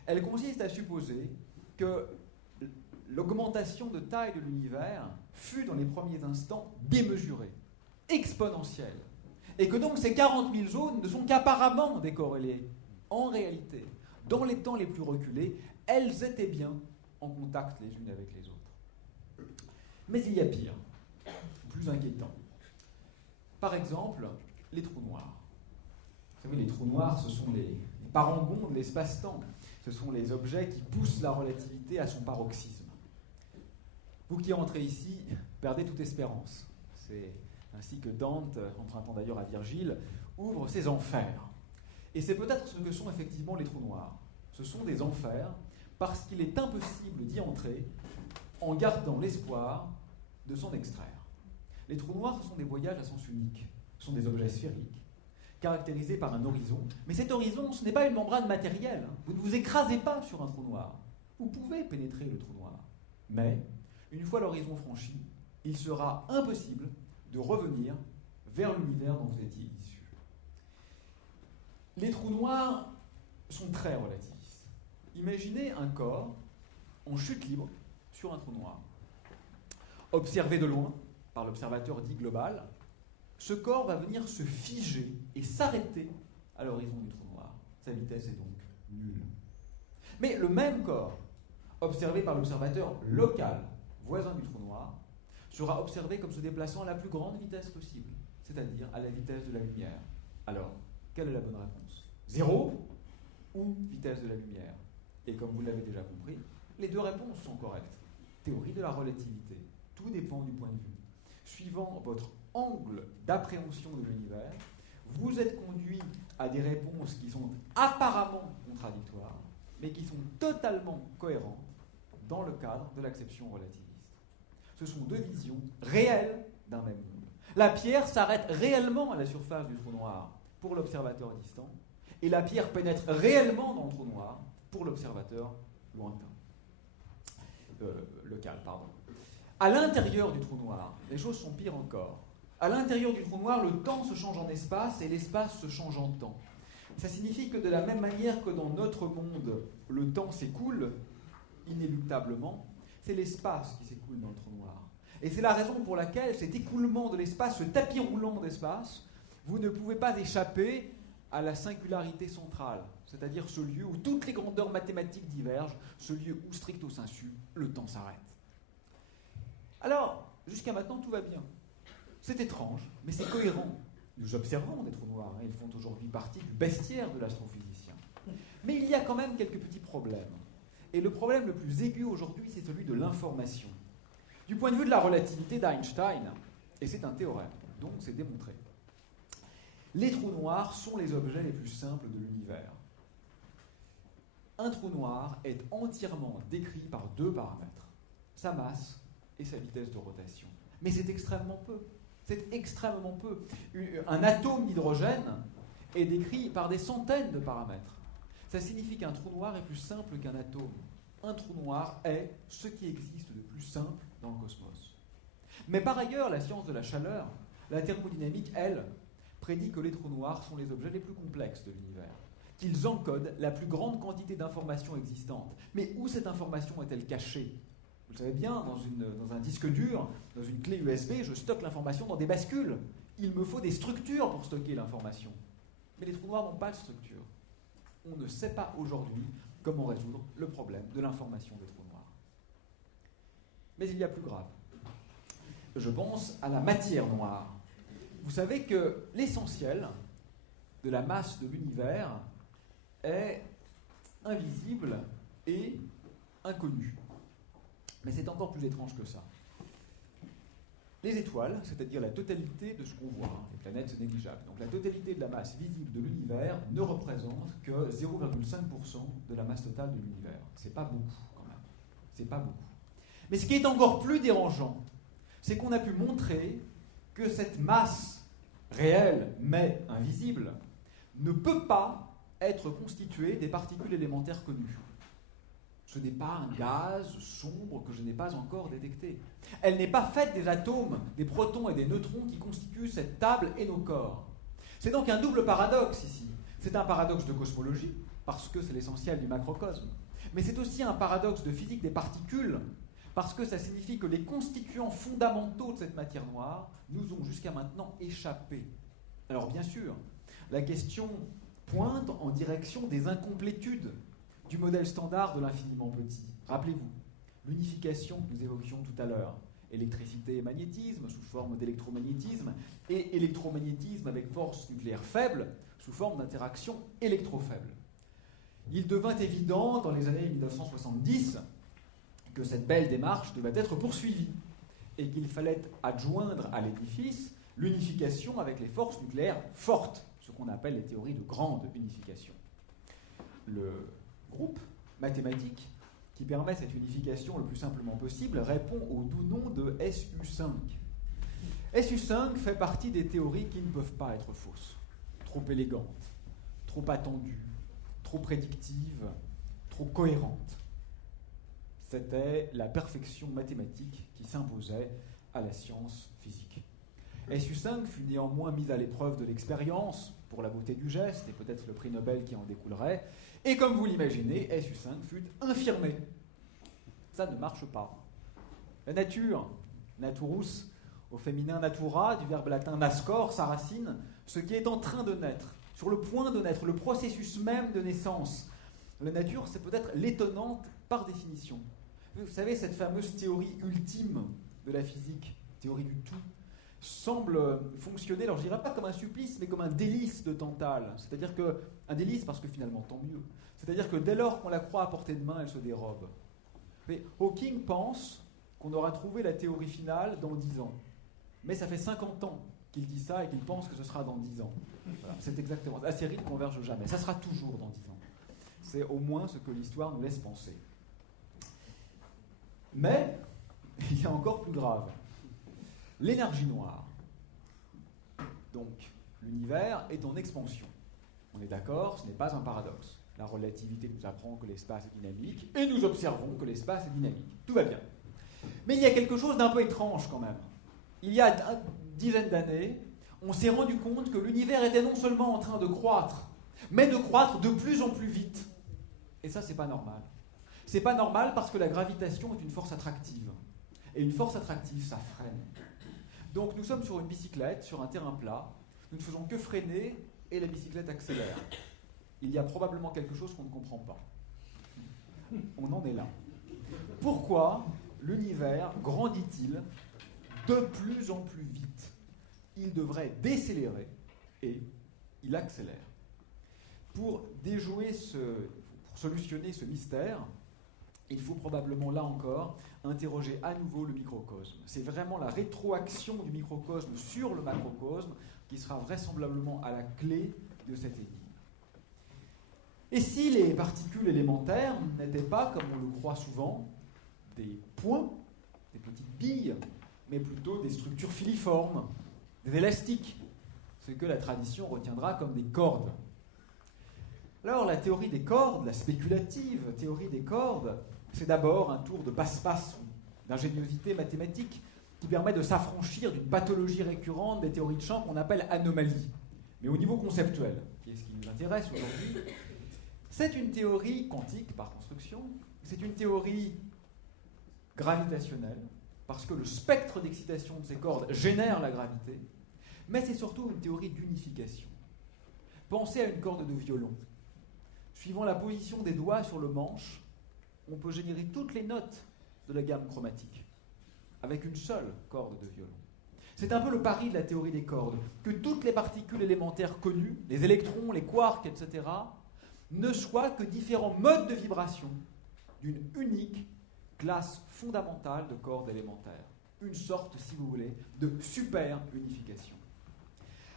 Elle consiste à supposer que l'augmentation de taille de l'univers fut dans les premiers instants démesurée, exponentielle, et que donc ces 40 000 zones ne sont qu'apparemment décorrélées. En réalité, dans les temps les plus reculés, elles étaient bien en contact les unes avec les autres. Mais il y a pire, plus inquiétant. Par exemple, les trous noirs. Vous savez, les trous noirs, ce sont les parangons de l'espace-temps. Ce sont les objets qui poussent la relativité à son paroxysme. Vous qui entrez ici, perdez toute espérance. C'est ainsi que Dante, empruntant d'ailleurs à Virgile, ouvre ses enfers. Et c'est peut-être ce que sont effectivement les trous noirs. Ce sont des enfers parce qu'il est impossible d'y entrer en gardant l'espoir de s'en extraire. Les trous noirs, ce sont des voyages à sens unique. Ce sont des objets sphériques, caractérisés par un horizon. Mais cet horizon, ce n'est pas une membrane matérielle. Vous ne vous écrasez pas sur un trou noir. Vous pouvez pénétrer le trou noir. Mais, une fois l'horizon franchi, il sera impossible de revenir vers l'univers dont vous étiez issu. Les trous noirs sont très relativistes. Imaginez un corps en chute libre sur un trou noir. Observé de loin par l'observateur dit global, ce corps va venir se figer et s'arrêter à l'horizon du trou noir. Sa vitesse est donc nulle. Mais le même corps, observé par l'observateur local, voisin du trou noir, sera observé comme se déplaçant à la plus grande vitesse possible, c'est-à-dire à la vitesse de la lumière. Alors, quelle est la bonne réponse? 0 ou vitesse de la lumière? Et comme vous l'avez déjà compris, les deux réponses sont correctes. Théorie de la relativité. Tout dépend du point de vue. Suivant votre angle d'appréhension de l'univers, vous êtes conduit à des réponses qui sont apparemment contradictoires, mais qui sont totalement cohérentes dans le cadre de l'acception relativiste. Ce sont deux visions réelles d'un même monde. La pierre s'arrête réellement à la surface du trou noir pour l'observateur distant, et la pierre pénètre réellement dans le trou noir pour l'observateur lointain. Local, pardon. À l'intérieur du trou noir, les choses sont pires encore. À l'intérieur du trou noir, le temps se change en espace et l'espace se change en temps. Ça signifie que de la même manière que dans notre monde, le temps s'écoule inéluctablement, c'est l'espace qui s'écoule dans le trou noir. Et c'est la raison pour laquelle cet écoulement de l'espace, ce tapis roulant d'espace, vous ne pouvez pas échapper à la singularité centrale, c'est-à-dire ce lieu où toutes les grandeurs mathématiques divergent, ce lieu où, stricto sensu, le temps s'arrête. Alors, jusqu'à maintenant, tout va bien. C'est étrange, mais c'est cohérent. Nous observons des trous noirs, ils font aujourd'hui partie du bestiaire de l'astrophysicien. Mais il y a quand même quelques petits problèmes. Et le problème le plus aigu aujourd'hui, c'est celui de l'information. Du point de vue de la relativité d'Einstein, et c'est un théorème, donc c'est démontré, les trous noirs sont les objets les plus simples de l'univers. Un trou noir est entièrement décrit par deux paramètres, sa masse et sa vitesse de rotation. Mais c'est extrêmement peu. C'est extrêmement peu. Un atome d'hydrogène est décrit par des centaines de paramètres. Ça signifie qu'un trou noir est plus simple qu'un atome. Un trou noir est ce qui existe de plus simple dans le cosmos. Mais par ailleurs, la science de la chaleur, la thermodynamique, elle, prédit que les trous noirs sont les objets les plus complexes de l'univers, qu'ils encodent la plus grande quantité d'informations existantes. Mais où cette information est-elle cachée ? Vous le savez bien, dans un disque dur, dans une clé USB, je stocke l'information dans des bascules. Il me faut des structures pour stocker l'information. Mais les trous noirs n'ont pas de structure. On ne sait pas aujourd'hui comment résoudre le problème de l'information des trous noirs. Mais il y a plus grave. Je pense à la matière noire. Vous savez que l'essentiel de la masse de l'univers est invisible et inconnu. Mais c'est encore plus étrange que ça. Les étoiles, c'est-à-dire la totalité de ce qu'on voit, les planètes c'est négligeable, donc la totalité de la masse visible de l'univers ne représente que 0,5% de la masse totale de l'univers. C'est pas beaucoup quand même. C'est pas beaucoup. Mais ce qui est encore plus dérangeant, c'est qu'on a pu montrer que cette masse réelle mais invisible ne peut pas être constituée des particules élémentaires connues. Ce n'est pas un gaz sombre que je n'ai pas encore détecté. Elle n'est pas faite des atomes, des protons et des neutrons qui constituent cette table et nos corps. C'est donc un double paradoxe ici. C'est un paradoxe de cosmologie, parce que c'est l'essentiel du macrocosme. Mais c'est aussi un paradoxe de physique des particules, parce que ça signifie que les constituants fondamentaux de cette matière noire nous ont jusqu'à maintenant échappé. Alors bien sûr, la question pointe en direction des incomplétudes du modèle standard de l'infiniment petit. Rappelez-vous, l'unification que nous évoquions tout à l'heure, électricité et magnétisme sous forme d'électromagnétisme, et électromagnétisme avec force nucléaire faible sous forme d'interaction électrofaible. Il devint évident dans les années 1970 que cette belle démarche devait être poursuivie et qu'il fallait adjoindre à l'édifice l'unification avec les forces nucléaires fortes, ce qu'on appelle les théories de grande unification. Le groupe mathématique qui permet cette unification le plus simplement possible répond au doux nom de SU5. SU5 fait partie des théories qui ne peuvent pas être fausses, trop élégantes, trop attendues, trop prédictives, trop cohérentes. C'était la perfection mathématique qui s'imposait à la science physique. SU5 fut néanmoins mise à l'épreuve de l'expérience pour la beauté du geste et peut-être le prix Nobel qui en découlerait. Et comme vous l'imaginez, SU5 fut infirmé. Ça ne marche pas. La nature, naturus, au féminin natura, du verbe latin nascor, sa racine, ce qui est en train de naître, sur le point de naître, le processus même de naissance. La nature, c'est peut-être l'étonnante par définition. Vous savez, cette fameuse théorie ultime de la physique, théorie du tout, semble fonctionner, alors je ne dirais pas comme un supplice, mais comme un délice de Tantale. C'est-à-dire que, un délice parce que finalement, tant mieux. C'est-à-dire que dès lors qu'on la croit à portée de main, elle se dérobe. Mais Hawking pense qu'on aura trouvé la théorie finale dans 10 ans. Mais ça fait 50 ans qu'il dit ça et qu'il pense que ce sera dans 10 ans. Voilà, c'est exactement ça. La série ne converge jamais. Ça sera toujours dans 10 ans. C'est au moins ce que l'histoire nous laisse penser. Mais, il y a encore plus grave. L'énergie noire. Donc, l'univers est en expansion. On est d'accord, ce n'est pas un paradoxe. La relativité nous apprend que l'espace est dynamique, et nous observons que l'espace est dynamique. Tout va bien. Mais il y a quelque chose d'un peu étrange quand même. Il y a une dizaine d'années, on s'est rendu compte que l'univers était non seulement en train de croître, mais de croître de plus en plus vite. Et ça, c'est pas normal. C'est pas normal parce que la gravitation est une force attractive. Et une force attractive, ça freine. Donc nous sommes sur une bicyclette, sur un terrain plat, nous ne faisons que freiner et la bicyclette accélère. Il y a probablement quelque chose qu'on ne comprend pas. On en est là. Pourquoi l'univers grandit-il de plus en plus vite? Il devrait décélérer et il accélère. Pour solutionner ce mystère, il faut probablement, là encore, interroger à nouveau le microcosme. C'est vraiment la rétroaction du microcosme sur le macrocosme qui sera vraisemblablement à la clé de cette énigme. Et si les particules élémentaires n'étaient pas, comme on le croit souvent, des points, des petites billes, mais plutôt des structures filiformes, des élastiques, ce que la tradition retiendra comme des cordes. Alors la théorie des cordes, la spéculative théorie des cordes, c'est d'abord un tour de passe-passe d'ingéniosité mathématique qui permet de s'affranchir d'une pathologie récurrente des théories de champ qu'on appelle anomalie, mais au niveau conceptuel, qui est ce qui nous intéresse aujourd'hui. C'est une théorie quantique par construction, c'est une théorie gravitationnelle, parce que le spectre d'excitation de ces cordes génère la gravité, mais c'est surtout une théorie d'unification. Pensez à une corde de violon. Suivant la position des doigts sur le manche, on peut générer toutes les notes de la gamme chromatique, avec une seule corde de violon. C'est un peu le pari de la théorie des cordes, que toutes les particules élémentaires connues, les électrons, les quarks, etc., ne soient que différents modes de vibration d'une unique classe fondamentale de cordes élémentaires. Une sorte, si vous voulez, de super unification.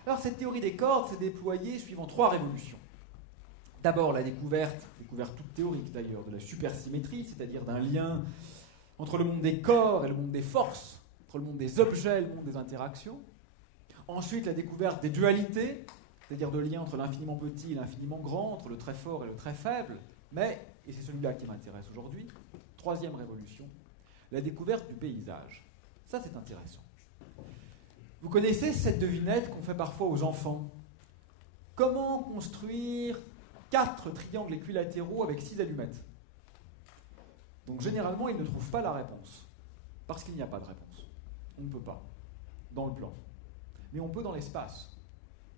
Alors cette théorie des cordes s'est déployée suivant 3 révolutions. D'abord la découverte toute théorique d'ailleurs, de la supersymétrie, c'est-à-dire d'un lien entre le monde des corps et le monde des forces, entre le monde des objets et le monde des interactions. Ensuite la découverte des dualités, c'est-à-dire de lien entre l'infiniment petit et l'infiniment grand, entre le très fort et le très faible, mais, et c'est celui-là qui m'intéresse aujourd'hui, 3e révolution, la découverte du paysage. Ça c'est intéressant. Vous connaissez cette devinette qu'on fait parfois aux enfants? Comment construire 4 triangles équilatéraux avec 6 allumettes? Donc généralement, ils ne trouvent pas la réponse, parce qu'il n'y a pas de réponse. On ne peut pas, dans le plan. Mais on peut dans l'espace.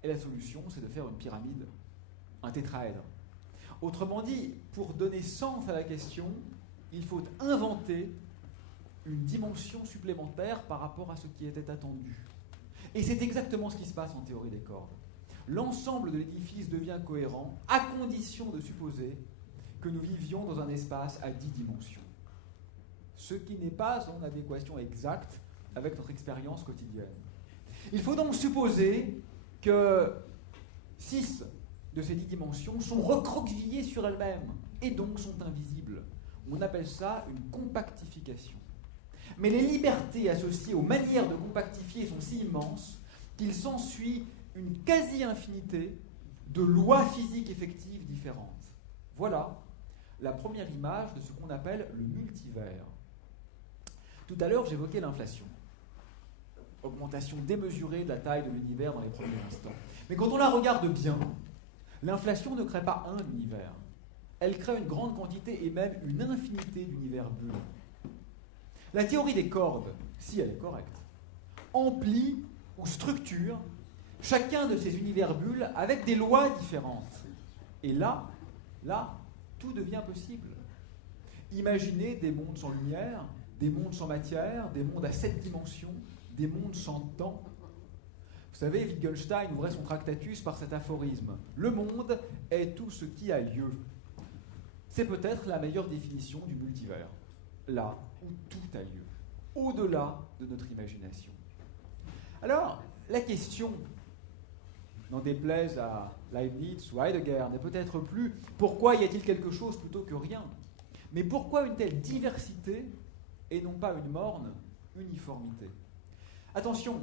Et la solution, c'est de faire une pyramide, un tétraèdre. Autrement dit, pour donner sens à la question, il faut inventer une dimension supplémentaire par rapport à ce qui était attendu. Et c'est exactement ce qui se passe en théorie des cordes. L'ensemble de l'édifice devient cohérent à condition de supposer que nous vivions dans un espace à 10 dimensions. Ce qui n'est pas en adéquation exacte avec notre expérience quotidienne. Il faut donc supposer que 6 de ces 10 dimensions sont recroquevillées sur elles-mêmes et donc sont invisibles. On appelle ça une compactification. Mais les libertés associées aux manières de compactifier sont si immenses qu'il s'ensuit une quasi-infinité de lois physiques effectives différentes. Voilà la première image de ce qu'on appelle le multivers. Tout à l'heure, j'évoquais l'inflation. Augmentation démesurée de la taille de l'univers dans les premiers instants. Mais quand on la regarde bien, l'inflation ne crée pas un univers. Elle crée une grande quantité et même une infinité d'univers bulles. La théorie des cordes, si elle est correcte, emplit ou structure chacun de ces univers bulles avec des lois différentes. Et là, tout devient possible. Imaginez des mondes sans lumière, des mondes sans matière, des mondes à 7 dimensions, des mondes sans temps. Vous savez, Wittgenstein ouvrait son Tractatus par cet aphorisme. Le monde est tout ce qui a lieu. C'est peut-être la meilleure définition du multivers. Là où tout a lieu, au-delà de notre imagination. Alors, la question, n'en déplaise à Leibniz ou Heidegger, n'est peut-être plus pourquoi y a-t-il quelque chose plutôt que rien, mais pourquoi une telle diversité et non pas une morne uniformité. Attention,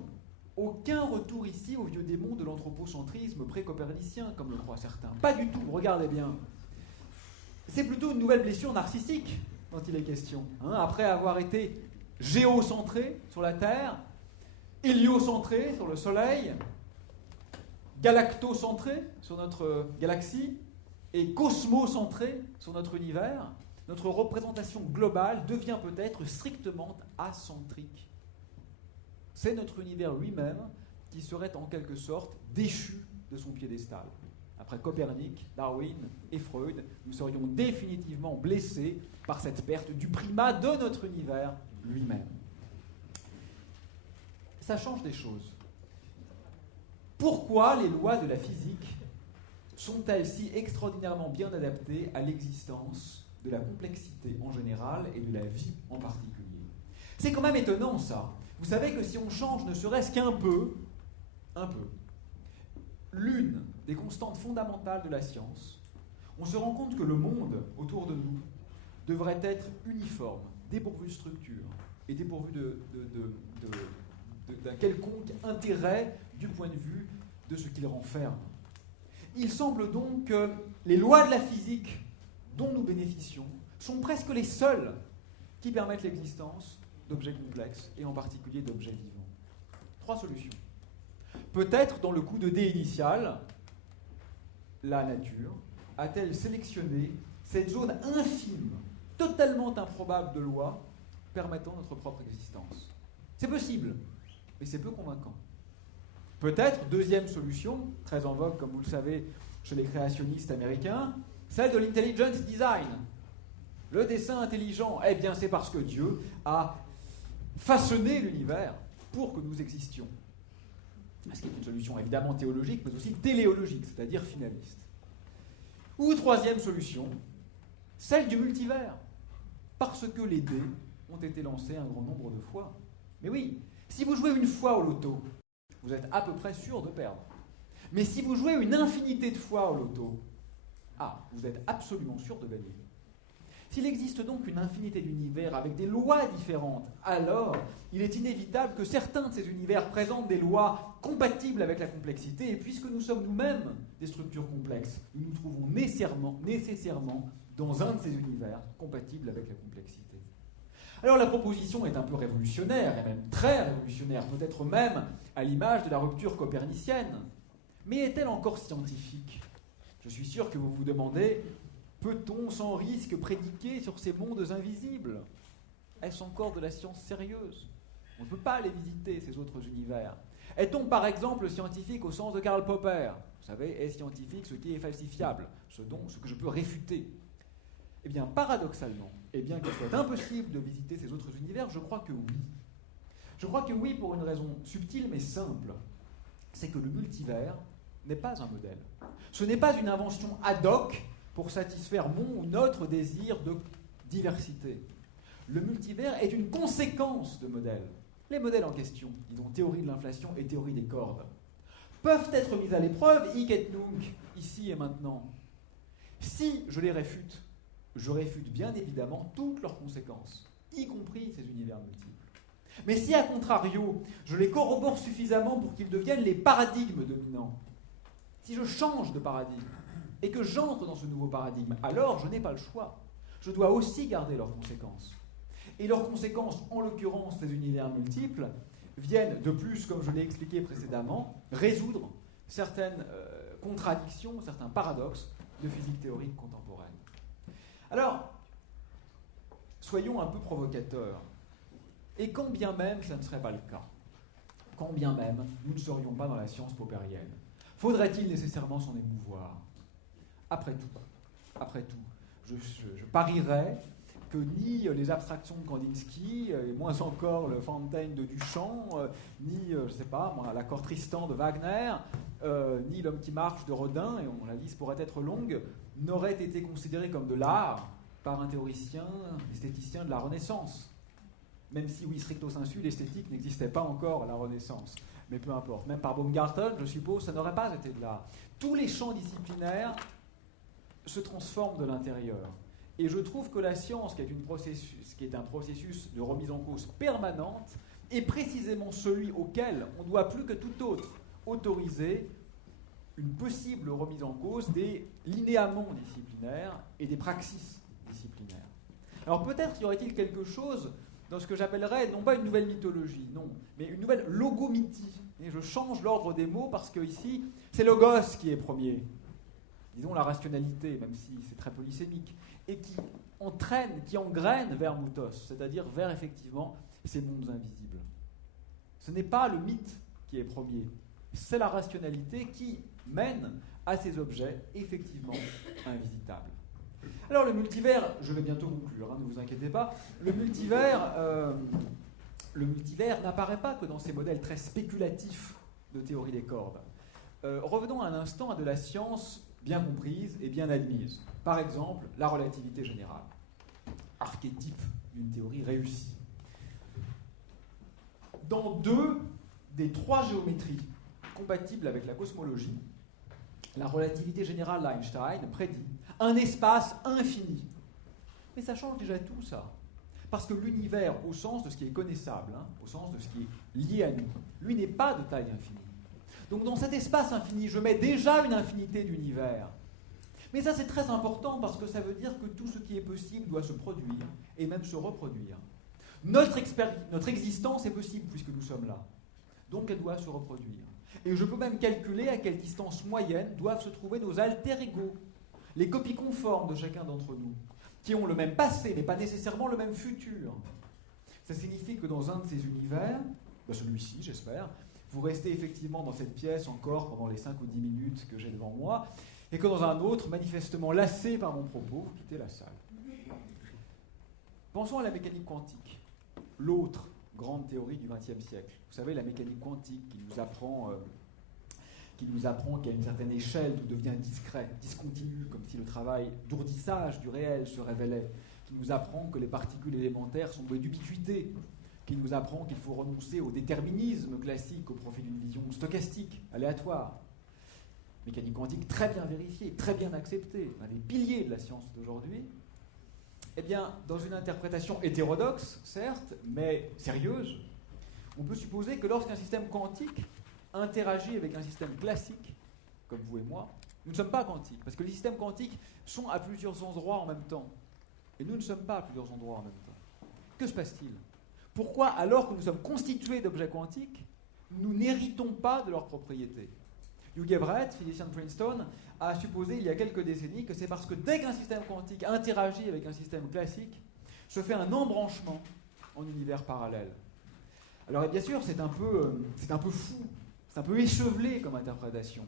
aucun retour ici au vieux démon de l'anthropocentrisme pré-copernicien, comme le croient certains. Pas du tout, regardez bien. C'est plutôt une nouvelle blessure narcissique dont il est question. Après avoir été géocentré sur la Terre, héliocentré sur le Soleil, galactocentré sur notre galaxie et cosmocentré sur notre univers, notre représentation globale devient peut-être strictement acentrique. C'est notre univers lui-même qui serait en quelque sorte déchu de son piédestal. Après Copernic, Darwin et Freud, nous serions définitivement blessés par cette perte du primat de notre univers lui-même. Ça change des choses. Pourquoi les lois de la physique sont-elles si extraordinairement bien adaptées à l'existence de la complexité en général et de la vie en particulier? C'est quand même étonnant ça. Vous savez que si on change ne serait-ce qu'un peu, l'une des constantes fondamentales de la science, on se rend compte que le monde autour de nous devrait être uniforme, dépourvu de structure et dépourvu d'un quelconque intérêt du point de vue de ce qu'il renferme. Il semble donc que les lois de la physique dont nous bénéficions sont presque les seules qui permettent l'existence d'objets complexes et en particulier d'objets vivants. 3 solutions. Peut-être dans le coup de dé initial, la nature a-t-elle sélectionné cette zone infime, totalement improbable de lois permettant notre propre existence. C'est possible, mais c'est peu convaincant. Peut-être, deuxième solution, très en vogue, comme vous le savez, chez les créationnistes américains, celle de l'intelligence design. Le dessin intelligent, eh bien c'est parce que Dieu a façonné l'univers pour que nous existions. Ce qui est une solution évidemment théologique, mais aussi téléologique, c'est-à-dire finaliste. Ou troisième solution, celle du multivers, parce que les dés ont été lancés un grand nombre de fois. Mais oui, si vous jouez une fois au loto, vous êtes à peu près sûr de perdre. Mais si vous jouez une infinité de fois au loto, vous êtes absolument sûr de gagner. S'il existe donc une infinité d'univers avec des lois différentes, alors il est inévitable que certains de ces univers présentent des lois compatibles avec la complexité, et puisque nous sommes nous-mêmes des structures complexes, nous nous trouvons nécessairement dans un de ces univers compatibles avec la complexité. Alors la proposition est un peu révolutionnaire, et même très révolutionnaire, peut-être même à l'image de la rupture copernicienne. Mais est-elle encore scientifique ? Je suis sûr que vous vous demandez, peut-on sans risque prédiquer sur ces mondes invisibles ? Est-ce encore de la science sérieuse ? On ne peut pas les visiter, ces autres univers. Est-on par exemple scientifique au sens de Karl Popper ? Vous savez, est scientifique ce qui est falsifiable, ce que je peux réfuter. Eh bien, paradoxalement, et bien qu'il soit impossible de visiter ces autres univers, je crois que oui. Je crois que oui pour une raison subtile mais simple. C'est que le multivers n'est pas un modèle. Ce n'est pas une invention ad hoc pour satisfaire mon ou notre désir de diversité. Le multivers est une conséquence de modèles. Les modèles en question, disons théorie de l'inflation et théorie des cordes, peuvent être mis à l'épreuve, hic et nunc, ici et maintenant. Si je les réfute, je réfute bien évidemment toutes leurs conséquences, y compris ces univers multiples. Mais si, à contrario, je les corrobore suffisamment pour qu'ils deviennent les paradigmes dominants, si je change de paradigme et que j'entre dans ce nouveau paradigme, alors je n'ai pas le choix. Je dois aussi garder leurs conséquences. Et leurs conséquences, en l'occurrence ces univers multiples, viennent de plus, comme je l'ai expliqué précédemment, résoudre certaines contradictions, certains paradoxes de physique théorique contemporaine. Alors, soyons un peu provocateurs. Et quand bien même ça ne serait pas le cas, quand bien même nous ne serions pas dans la science poppérienne, faudrait-il nécessairement s'en émouvoir ? Après tout, je parierais que ni les abstractions de Kandinsky, et moins encore le Fontaine de Duchamp, ni, je ne sais pas, moi, l'accord Tristan de Wagner, ni l'homme qui marche de Rodin, et la liste pourrait être longue, n'auraient été considérés comme de l'art par un théoricien, esthéticien de la Renaissance. Même si, oui, stricto sensu, l'esthétique n'existait pas encore à la Renaissance. Mais peu importe. Même par Baumgarten, je suppose, ça n'aurait pas été de l'art. Tous les champs disciplinaires se transforment de l'intérieur. Et je trouve que la science, qui est un processus de remise en cause permanente, est précisément celui auquel on doit plus que tout autre autoriser une possible remise en cause des linéaments disciplinaires et des praxis disciplinaires. Alors peut-être y aurait-il quelque chose dans ce que j'appellerais non pas une nouvelle mythologie, non, mais une nouvelle logomythie. Et je change l'ordre des mots parce que ici, c'est logos qui est premier, disons la rationalité, même si c'est très polysémique, et qui entraîne, qui engraine vers Moutos, c'est-à-dire vers effectivement ces mondes invisibles. Ce n'est pas le mythe qui est premier, c'est la rationalité qui mène à ces objets effectivement invisitables. Alors le multivers, je vais bientôt conclure, hein, ne vous inquiétez pas, le multivers n'apparaît pas que dans ces modèles très spéculatifs de théorie des cordes. Revenons un instant à de la science bien comprise et bien admise. Par exemple, la relativité générale, archétype d'une théorie réussie. Dans 2 des 3 géométries compatibles avec la cosmologie, la relativité générale d'Einstein prédit un espace infini. Mais ça change déjà tout, ça. Parce que l'univers, au sens de ce qui est connaissable, hein, au sens de ce qui est lié à nous, lui n'est pas de taille infinie. Donc dans cet espace infini, je mets déjà une infinité d'univers. Mais ça, c'est très important parce que ça veut dire que tout ce qui est possible doit se produire et même se reproduire. Notre existence est possible puisque nous sommes là. Donc elle doit se reproduire. Et je peux même calculer à quelle distance moyenne doivent se trouver nos alter ego, les copies conformes de chacun d'entre nous, qui ont le même passé, mais pas nécessairement le même futur. Ça signifie que dans un de ces univers, celui-ci j'espère, vous restez effectivement dans cette pièce encore pendant les 5 ou 10 minutes que j'ai devant moi, et que dans un autre, manifestement lassé par mon propos, vous quittez la salle. Pensons à la mécanique quantique, l'autre grande théorie du XXe siècle. Vous savez, la mécanique quantique qui nous apprend qu'à une certaine échelle, tout devient discret, discontinu, comme si le travail d'ourdissage du réel se révélait, qui nous apprend que les particules élémentaires sont douées d'ubiquité, qui nous apprend qu'il faut renoncer au déterminisme classique au profit d'une vision stochastique, aléatoire. Mécanique quantique très bien vérifiée, très bien acceptée, un des piliers de la science d'aujourd'hui. Eh bien, dans une interprétation hétérodoxe, certes, mais sérieuse, on peut supposer que lorsqu'un système quantique interagit avec un système classique, comme vous et moi, nous ne sommes pas quantiques, parce que les systèmes quantiques sont à plusieurs endroits en même temps. Et nous ne sommes pas à plusieurs endroits en même temps. Que se passe-t-il ? Pourquoi, alors que nous sommes constitués d'objets quantiques, nous n'héritons pas de leurs propriétés ? Hugh Everett, physicien de Princeton, a supposé il y a quelques décennies que c'est parce que dès qu'un système quantique interagit avec un système classique, se fait un embranchement en univers parallèle. Alors bien sûr, c'est un peu fou, c'est un peu échevelé comme interprétation.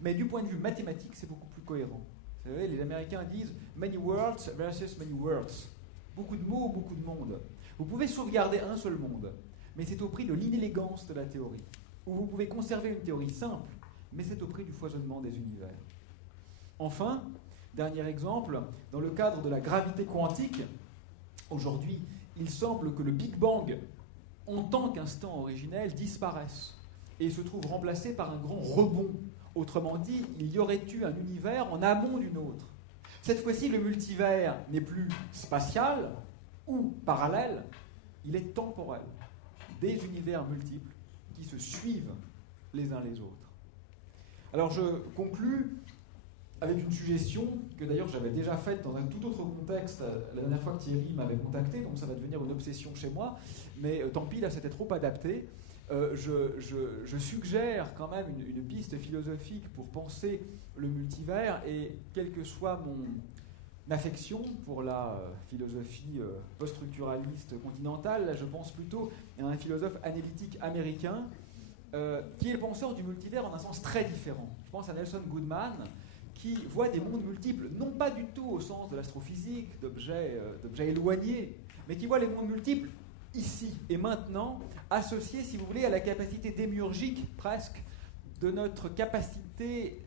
Mais du point de vue mathématique, c'est beaucoup plus cohérent. Vous savez, les Américains disent « many worlds versus many worlds ». Beaucoup de mots, beaucoup de mondes. Vous pouvez sauvegarder un seul monde, mais c'est au prix de l'inélégance de la théorie. Ou vous pouvez conserver une théorie simple, mais c'est au prix du foisonnement des univers. Enfin, dernier exemple, dans le cadre de la gravité quantique, aujourd'hui, il semble que le Big Bang, en tant qu'instant originel, disparaisse et se trouve remplacé par un grand rebond. Autrement dit, il y aurait eu un univers en amont d'une autre. Cette fois-ci, le multivers n'est plus spatial ou parallèle, il est temporel. Des univers multiples qui se suivent les uns les autres. Alors je conclus avec une suggestion que d'ailleurs j'avais déjà faite dans un tout autre contexte la dernière fois que Thierry m'avait contacté, donc ça va devenir une obsession chez moi, mais tant pis, là c'était trop adapté. Je suggère quand même une piste philosophique pour penser le multivers, et quelle que soit mon affection pour la philosophie post-structuraliste continentale, là je pense plutôt à un philosophe analytique américain qui est le penseur du multivers en un sens très différent. Je pense à Nelson Goodman, qui voit des mondes multiples, non pas du tout au sens de l'astrophysique, d'objets éloignés, mais qui voit les mondes multiples ici et maintenant, associés, si vous voulez, à la capacité démiurgique, presque, de notre capacité,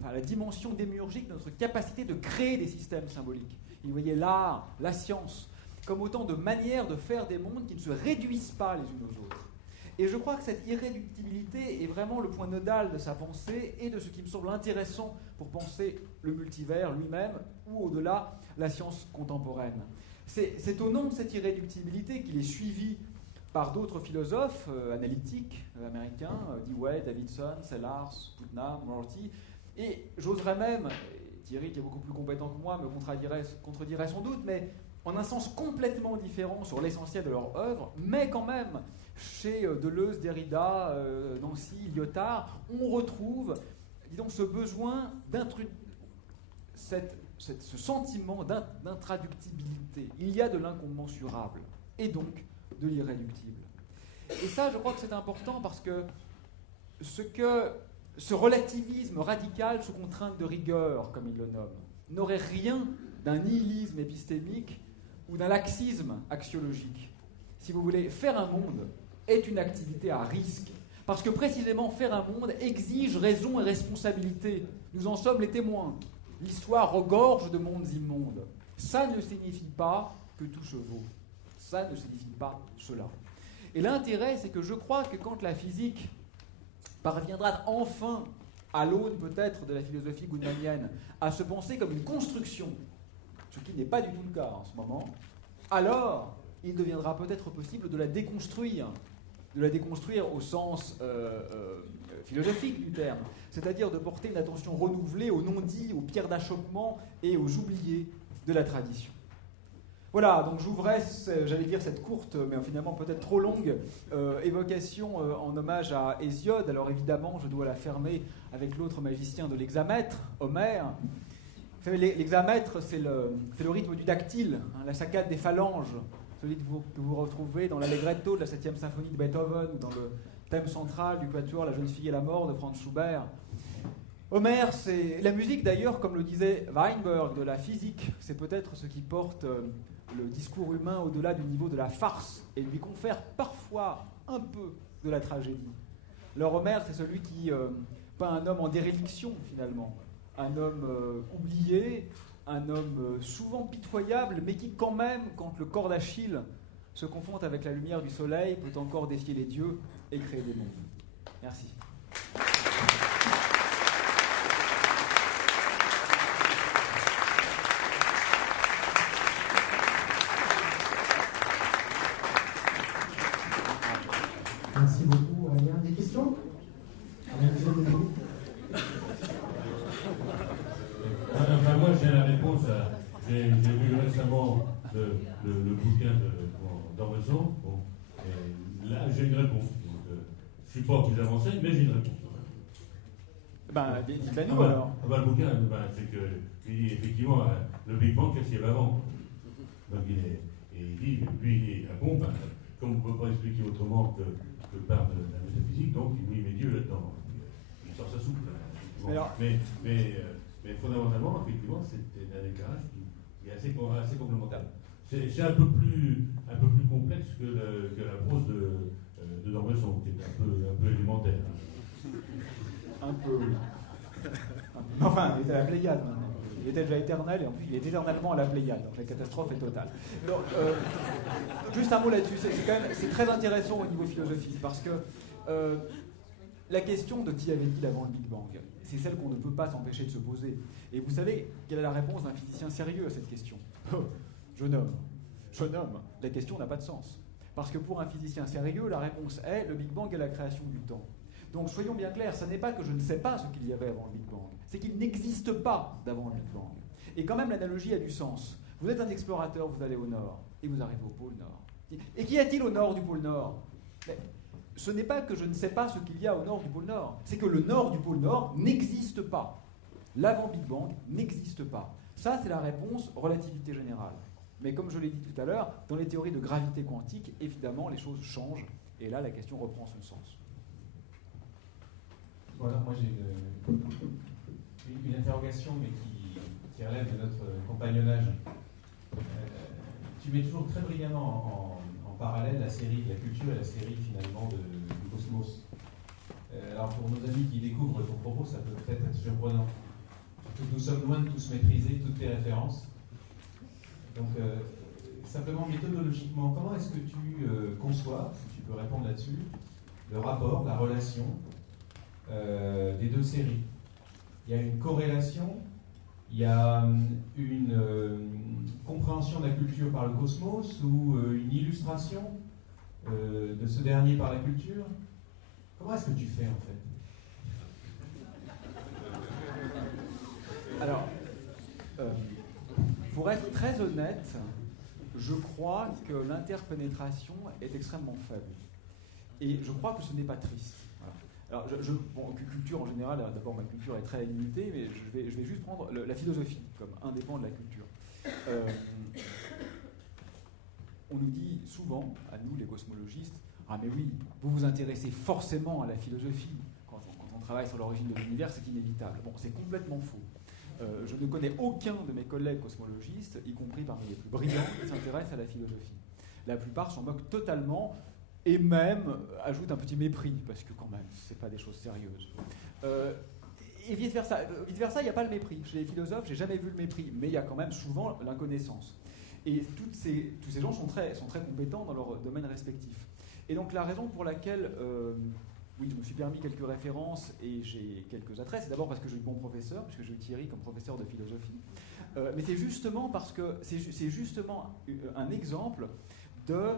enfin la dimension démiurgique de notre capacité de créer des systèmes symboliques. Il voyait l'art, la science, comme autant de manières de faire des mondes qui ne se réduisent pas les unes aux autres. Et je crois que cette irréductibilité est vraiment le point nodal de sa pensée et de ce qui me semble intéressant pour penser le multivers lui-même ou au-delà la science contemporaine. C'est au nom de cette irréductibilité qu'il est suivi par d'autres philosophes analytiques américains, Dewey, Davidson, Sellars, Putnam, Rorty, et j'oserais même, Thierry qui est beaucoup plus compétent que moi me contredirait sans doute, mais en un sens complètement différent sur l'essentiel de leur œuvre, mais quand même, chez Deleuze, Derrida, Nancy, Lyotard, on retrouve, disons, ce besoin ce sentiment d'intraductibilité. Il y a de l'incommensurable, et donc de l'irréductible. Et ça, je crois que c'est important parce que ce relativisme radical sous contrainte de rigueur, comme il le nomme, n'aurait rien d'un nihilisme épistémique ou d'un laxisme axiologique. Si vous voulez, faire un monde est une activité à risque, parce que précisément faire un monde exige raison et responsabilité. Nous en sommes les témoins. L'histoire regorge de mondes immondes. Ça ne signifie pas que tout se vaut. Ça ne signifie pas cela. Et l'intérêt, c'est que je crois que quand la physique parviendra enfin, à l'aune peut-être de la philosophie goodmanienne, à se penser comme une construction, ce qui n'est pas du tout le cas en ce moment, alors il deviendra peut-être possible de la déconstruire au sens philosophique du terme, c'est-à-dire de porter une attention renouvelée aux non-dits, aux pierres d'achoppement et aux oubliés de la tradition. Voilà, donc j'ouvrais, j'allais dire, cette courte, mais finalement peut-être trop longue, évocation en hommage à Hésiode. Alors évidemment, je dois la fermer avec l'autre magicien de l'hexamètre, Homère. Vous savez, l'hexamètre, c'est le rythme du dactyle, hein, la saccade des phalanges, celui que vous retrouvez dans l'Allegretto de la 7e symphonie de Beethoven, ou dans le thème central du quatuor La jeune fille et la mort de Franz Schubert. Homère, c'est la musique d'ailleurs, comme le disait Weinberg, de la physique, c'est peut-être ce qui porte le discours humain au-delà du niveau de la farce et lui confère parfois un peu de la tragédie. Alors Homère, c'est celui qui peint un homme en déréliction finalement, un homme oublié, un homme souvent pitoyable, mais qui quand même, quand le corps d'Achille se confronte avec la lumière du soleil, peut encore défier les dieux et créer des mondes. Merci. Merci beaucoup, Aurélien. Des questions? Enfin, moi, j'ai la réponse. J'ai vu récemment le bouquin d'Ormesson. Bon, là, j'ai une réponse. Donc, je ne suis pas plus avancé, mais j'ai une réponse. Dites-la-nous alors. Le bouquin, c'est que, effectivement, le Big Bang, qu'est-ce qu'il y avait avant? Donc, il dit, lui, bon, comme on ne peut pas expliquer autrement que par de la métaphysique, donc il met Dieu là-dedans. Il sort sa soupe. Mais fondamentalement, effectivement, c'est un éclairage qui est assez complémentaire. C'est un peu plus complexe que la prose de Dormesson, qui est un peu élémentaire. Un peu, oui. Enfin, il était à la Pléiade maintenant. Il était déjà éternel et en plus il est éternellement à la Pléiade. Donc la catastrophe est totale. Alors, juste un mot là-dessus. C'est très intéressant au niveau philosophique parce que la question de qui avait dit avant le Big Bang, c'est celle qu'on ne peut pas s'empêcher de se poser. Et vous savez quelle est la réponse d'un physicien sérieux à cette question? Jeune homme, la question n'a pas de sens. Parce que pour un physicien sérieux, la réponse est le Big Bang est la création du temps. Donc soyons bien clairs, ce n'est pas que je ne sais pas ce qu'il y avait avant le Big Bang, c'est qu'il n'existe pas d'avant le Big Bang. Et quand même l'analogie a du sens. Vous êtes un explorateur, vous allez au nord, et vous arrivez au pôle nord. Et qu'y a-t-il au nord du pôle nord? Mais ce n'est pas que je ne sais pas ce qu'il y a au nord du pôle nord, c'est que le nord du pôle nord n'existe pas. L'avant Big Bang n'existe pas. Ça, c'est la réponse relativité générale. Mais comme je l'ai dit tout à l'heure, dans les théories de gravité quantique, évidemment, les choses changent, et là, la question reprend son sens. Voilà, moi j'ai une interrogation, mais qui relève de notre compagnonnage. Tu mets toujours très brillamment en parallèle la série de la culture et la série finalement du cosmos. Alors pour nos amis qui découvrent ton propos, ça peut peut-être être surprenant. Surtout que nous sommes loin de tous maîtriser toutes tes références. Donc simplement méthodologiquement, comment est-ce que tu conçois, si tu peux répondre là-dessus, le rapport, la relation des deux séries? Il y a une corrélation, il y a une compréhension de la culture par le cosmos ou une illustration de ce dernier par la culture. Comment est-ce que tu fais en fait? Alors, pour être très honnête, je crois que l'interpénétration est extrêmement faible. Et je crois que ce n'est pas triste. Voilà. Alors, bon, culture en général, d'abord ma culture est très limitée, mais je vais juste prendre la philosophie comme indépendant de la culture. On nous dit souvent, à nous les cosmologistes, ah mais oui, vous vous intéressez forcément à la philosophie. Quand on travaille sur l'origine de l'univers, c'est inévitable. Bon, c'est complètement faux. Je ne connais aucun de mes collègues cosmologistes, y compris parmi les plus brillants, qui s'intéressent à la philosophie. La plupart s'en moquent totalement et même ajoutent un petit mépris, parce que quand même, c'est pas des choses sérieuses. Et vice-versa, il n'y a pas le mépris. Chez les philosophes, j'ai jamais vu le mépris, mais il y a quand même souvent l'inconnaissance. Et tous ces gens sont très compétents dans leur domaine respectif. Et donc la raison pour laquelle, oui, je me suis permis quelques références et j'ai quelques attraits, c'est d'abord parce que j'ai eu de bons professeurs, puisque j'ai eu Thierry comme professeur de philosophie. Mais c'est justement parce que c'est justement un exemple de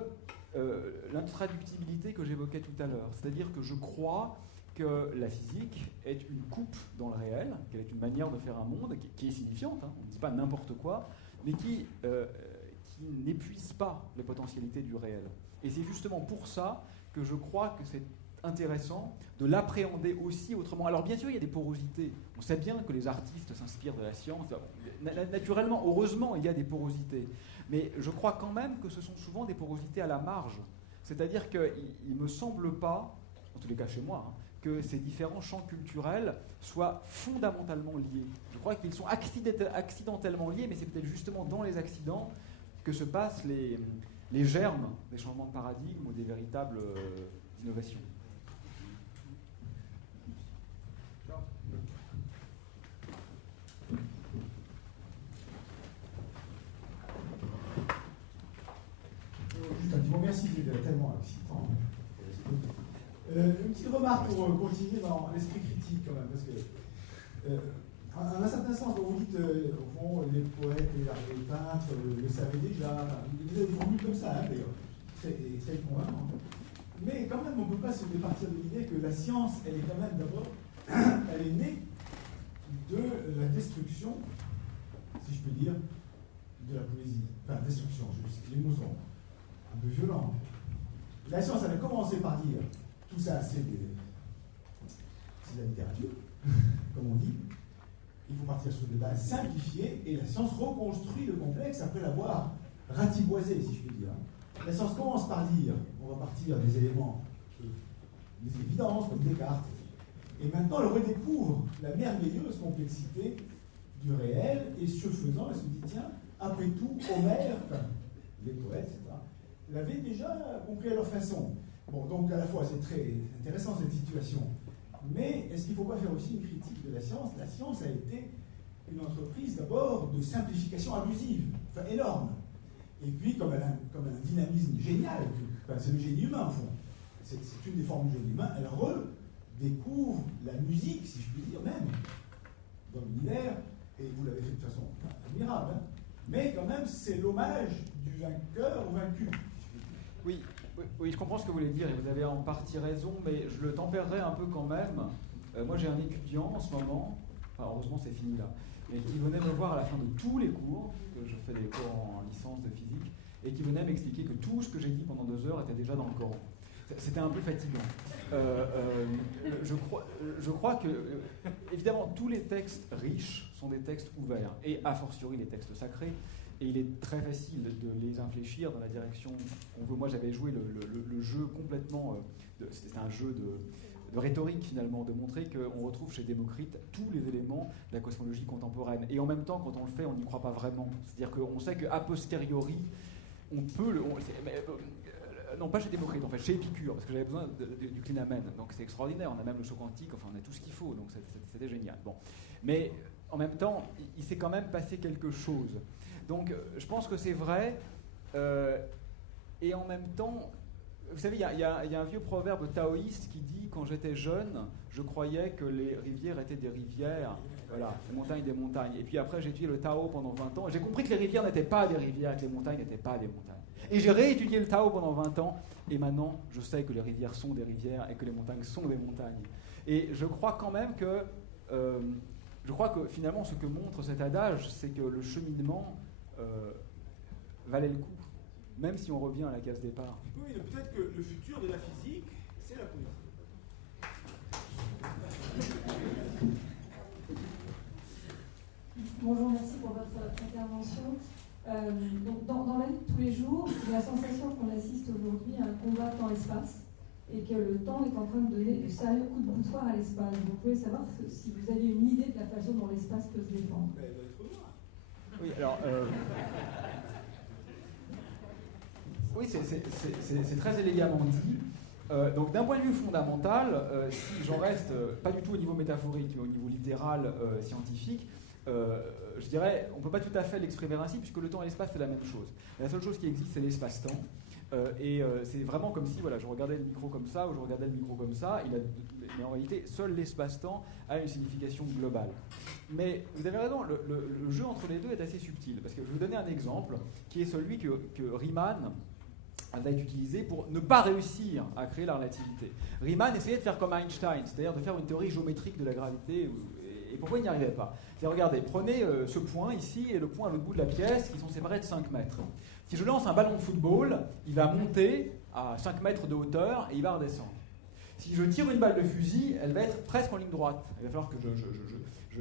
l'intraductibilité que j'évoquais tout à l'heure. C'est-à-dire que je crois que la physique est une coupe dans le réel, qu'elle est une manière de faire un monde qui est signifiante, hein, on ne dit pas n'importe quoi, mais qui n'épuise pas les potentialités du réel. Et c'est justement pour ça que je crois que c'est intéressant de l'appréhender aussi autrement. Alors bien sûr, il y a des porosités. On sait bien que les artistes s'inspirent de la science. Naturellement, heureusement, il y a des porosités. Mais je crois quand même que ce sont souvent des porosités à la marge. C'est-à-dire qu'il ne me semble pas, en tous les cas chez moi, hein, que ces différents champs culturels soient fondamentalement liés. Je crois qu'ils sont accidentellement liés, mais c'est peut-être justement dans les accidents que se passent les germes des changements de paradigme ou des véritables innovations. Juste un petit mot, merci, c'est tellement excitant. Une petite remarque pour continuer dans l'esprit critique quand même, parce que en un certain sens, vous dites, au fond, les poètes, les peintres le savaient déjà, vous avez des formules comme ça, hein, d'ailleurs, très convaincant. Mais quand même, on ne peut pas se départir de l'idée que la science, elle est quand même d'abord, elle est née de la destruction, si je peux dire, de la poésie. Enfin, destruction, les mots sont un peu violents. La science avait commencé par dire, tout ça, c'est de la littérature, comme on dit. Il faut partir sur des bases simplifiées, et la science reconstruit le complexe après l'avoir ratiboisé, si je puis dire. La science commence par dire, on va partir des éléments, des évidences, comme Descartes, et maintenant elle redécouvre la merveilleuse complexité du réel, et ce faisant, elle se dit, tiens, après tout, Homère, enfin, les poètes, etc., l'avaient déjà compris à leur façon. Bon, donc à la fois c'est très intéressant cette situation, mais est-ce qu'il ne faut pas faire aussi une critique de la science? La science a été une entreprise d'abord de simplification abusive, enfin énorme. Et puis, comme elle a un dynamisme génial, enfin, c'est le génie humain, au fond. C'est une des formes du génie humain, elle redécouvre la musique, si je puis dire, même, dans l'univers, et vous l'avez fait de façon admirable, hein. Mais quand même, c'est l'hommage du vainqueur au vaincu. Oui, je comprends ce que vous voulez dire, et vous avez en partie raison, mais je le tempérerai un peu quand même. Moi, j'ai un étudiant en ce moment, enfin, heureusement c'est fini là, mais qui venait me voir à la fin de tous les cours, que je fais des cours en licence de physique, et qui venait m'expliquer que tout ce que j'ai dit pendant 2 heures était déjà dans le Coran. C'était un peu fatigant. Je crois que, évidemment, tous les textes riches sont des textes ouverts, et a fortiori les textes sacrés, et il est très facile de les infléchir dans la direction qu'on veut. Moi, j'avais joué le jeu complètement, c'était un jeu de rhétorique finalement, de montrer qu'on retrouve chez Démocrite tous les éléments de la cosmologie contemporaine. Et en même temps, quand on le fait, on n'y croit pas vraiment. C'est-à-dire qu'on sait qu'a posteriori, on peut le... non, pas chez Démocrite, en fait, chez Épicure, parce que j'avais besoin du clinamen. Donc c'est extraordinaire, on a même le saut quantique, enfin on a tout ce qu'il faut, donc c'était génial. Bon. Mais en même temps, il s'est quand même passé quelque chose. Donc je pense que c'est vrai, et en même temps, vous savez, il y a un vieux proverbe taoïste qui dit « Quand j'étais jeune, je croyais que les rivières étaient des rivières, voilà, les montagnes des montagnes. Et puis après, j'ai étudié le Tao pendant 20 ans, et j'ai compris que les rivières n'étaient pas des rivières, et que les montagnes n'étaient pas des montagnes. Et j'ai réétudié le Tao pendant 20 ans, et maintenant, je sais que les rivières sont des rivières, et que les montagnes sont des montagnes. Et je crois quand même que... je crois que finalement, ce que montre cet adage, c'est que le cheminement valait le coup. même si on revient à la case départ. Oui, mais peut-être que le futur de la physique, c'est la poésie. Bonjour, merci pour votre intervention. Donc dans la vie de tous les jours, j'ai la sensation qu'on assiste aujourd'hui à un combat temps-espace et que le temps est en train de donner de sérieux coups de boutoir à l'espace. Donc vous pouvez savoir si vous avez une idée de la façon dont l'espace peut se défendre. Ben, elle doit être noire. Oui, alors... Oui, c'est très élégamment dit. Donc d'un point de vue fondamental, si j'en reste pas du tout au niveau métaphorique, mais au niveau littéral, scientifique, je dirais, on ne peut pas tout à fait l'exprimer ainsi, puisque le temps et l'espace, c'est la même chose. La seule chose qui existe, c'est l'espace-temps. C'est vraiment comme si voilà, je regardais le micro comme ça, ou je regardais le micro comme ça, mais en réalité, seul l'espace-temps a une signification globale. Mais vous avez raison, le jeu entre les deux est assez subtil, parce que je vais vous donner un exemple, qui est celui que Riemann va utiliser pour ne pas réussir à créer la relativité. Riemann essayait de faire comme Einstein, c'est-à-dire de faire une théorie géométrique de la gravité, et pourquoi il n'y arrivait pas? C'est, regardez, prenez ce point ici et le point à l'autre bout de la pièce qui sont séparés de 5 mètres. Si je lance un ballon de football, il va monter à 5 mètres de hauteur et il va redescendre. Si je tire une balle de fusil, elle va être presque en ligne droite. Il va falloir que je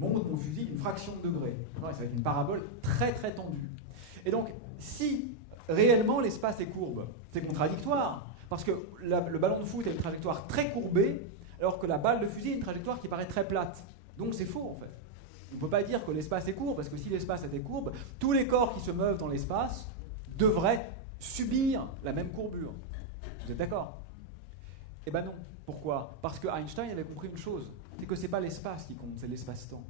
monte mon fusil d'une fraction de degré. Ça va être une parabole très très tendue. Et donc, si réellement l'espace est courbe, c'est contradictoire, parce que le ballon de foot a une trajectoire très courbée, alors que la balle de fusil a une trajectoire qui paraît très plate. Donc c'est faux en fait. On ne peut pas dire que l'espace est courbe, parce que si l'espace était courbe, tous les corps qui se meuvent dans l'espace devraient subir la même courbure. Vous êtes d'accord? Eh bien non. Pourquoi? Parce que Einstein avait compris une chose, c'est que ce n'est pas l'espace qui compte, c'est l'espace-temps.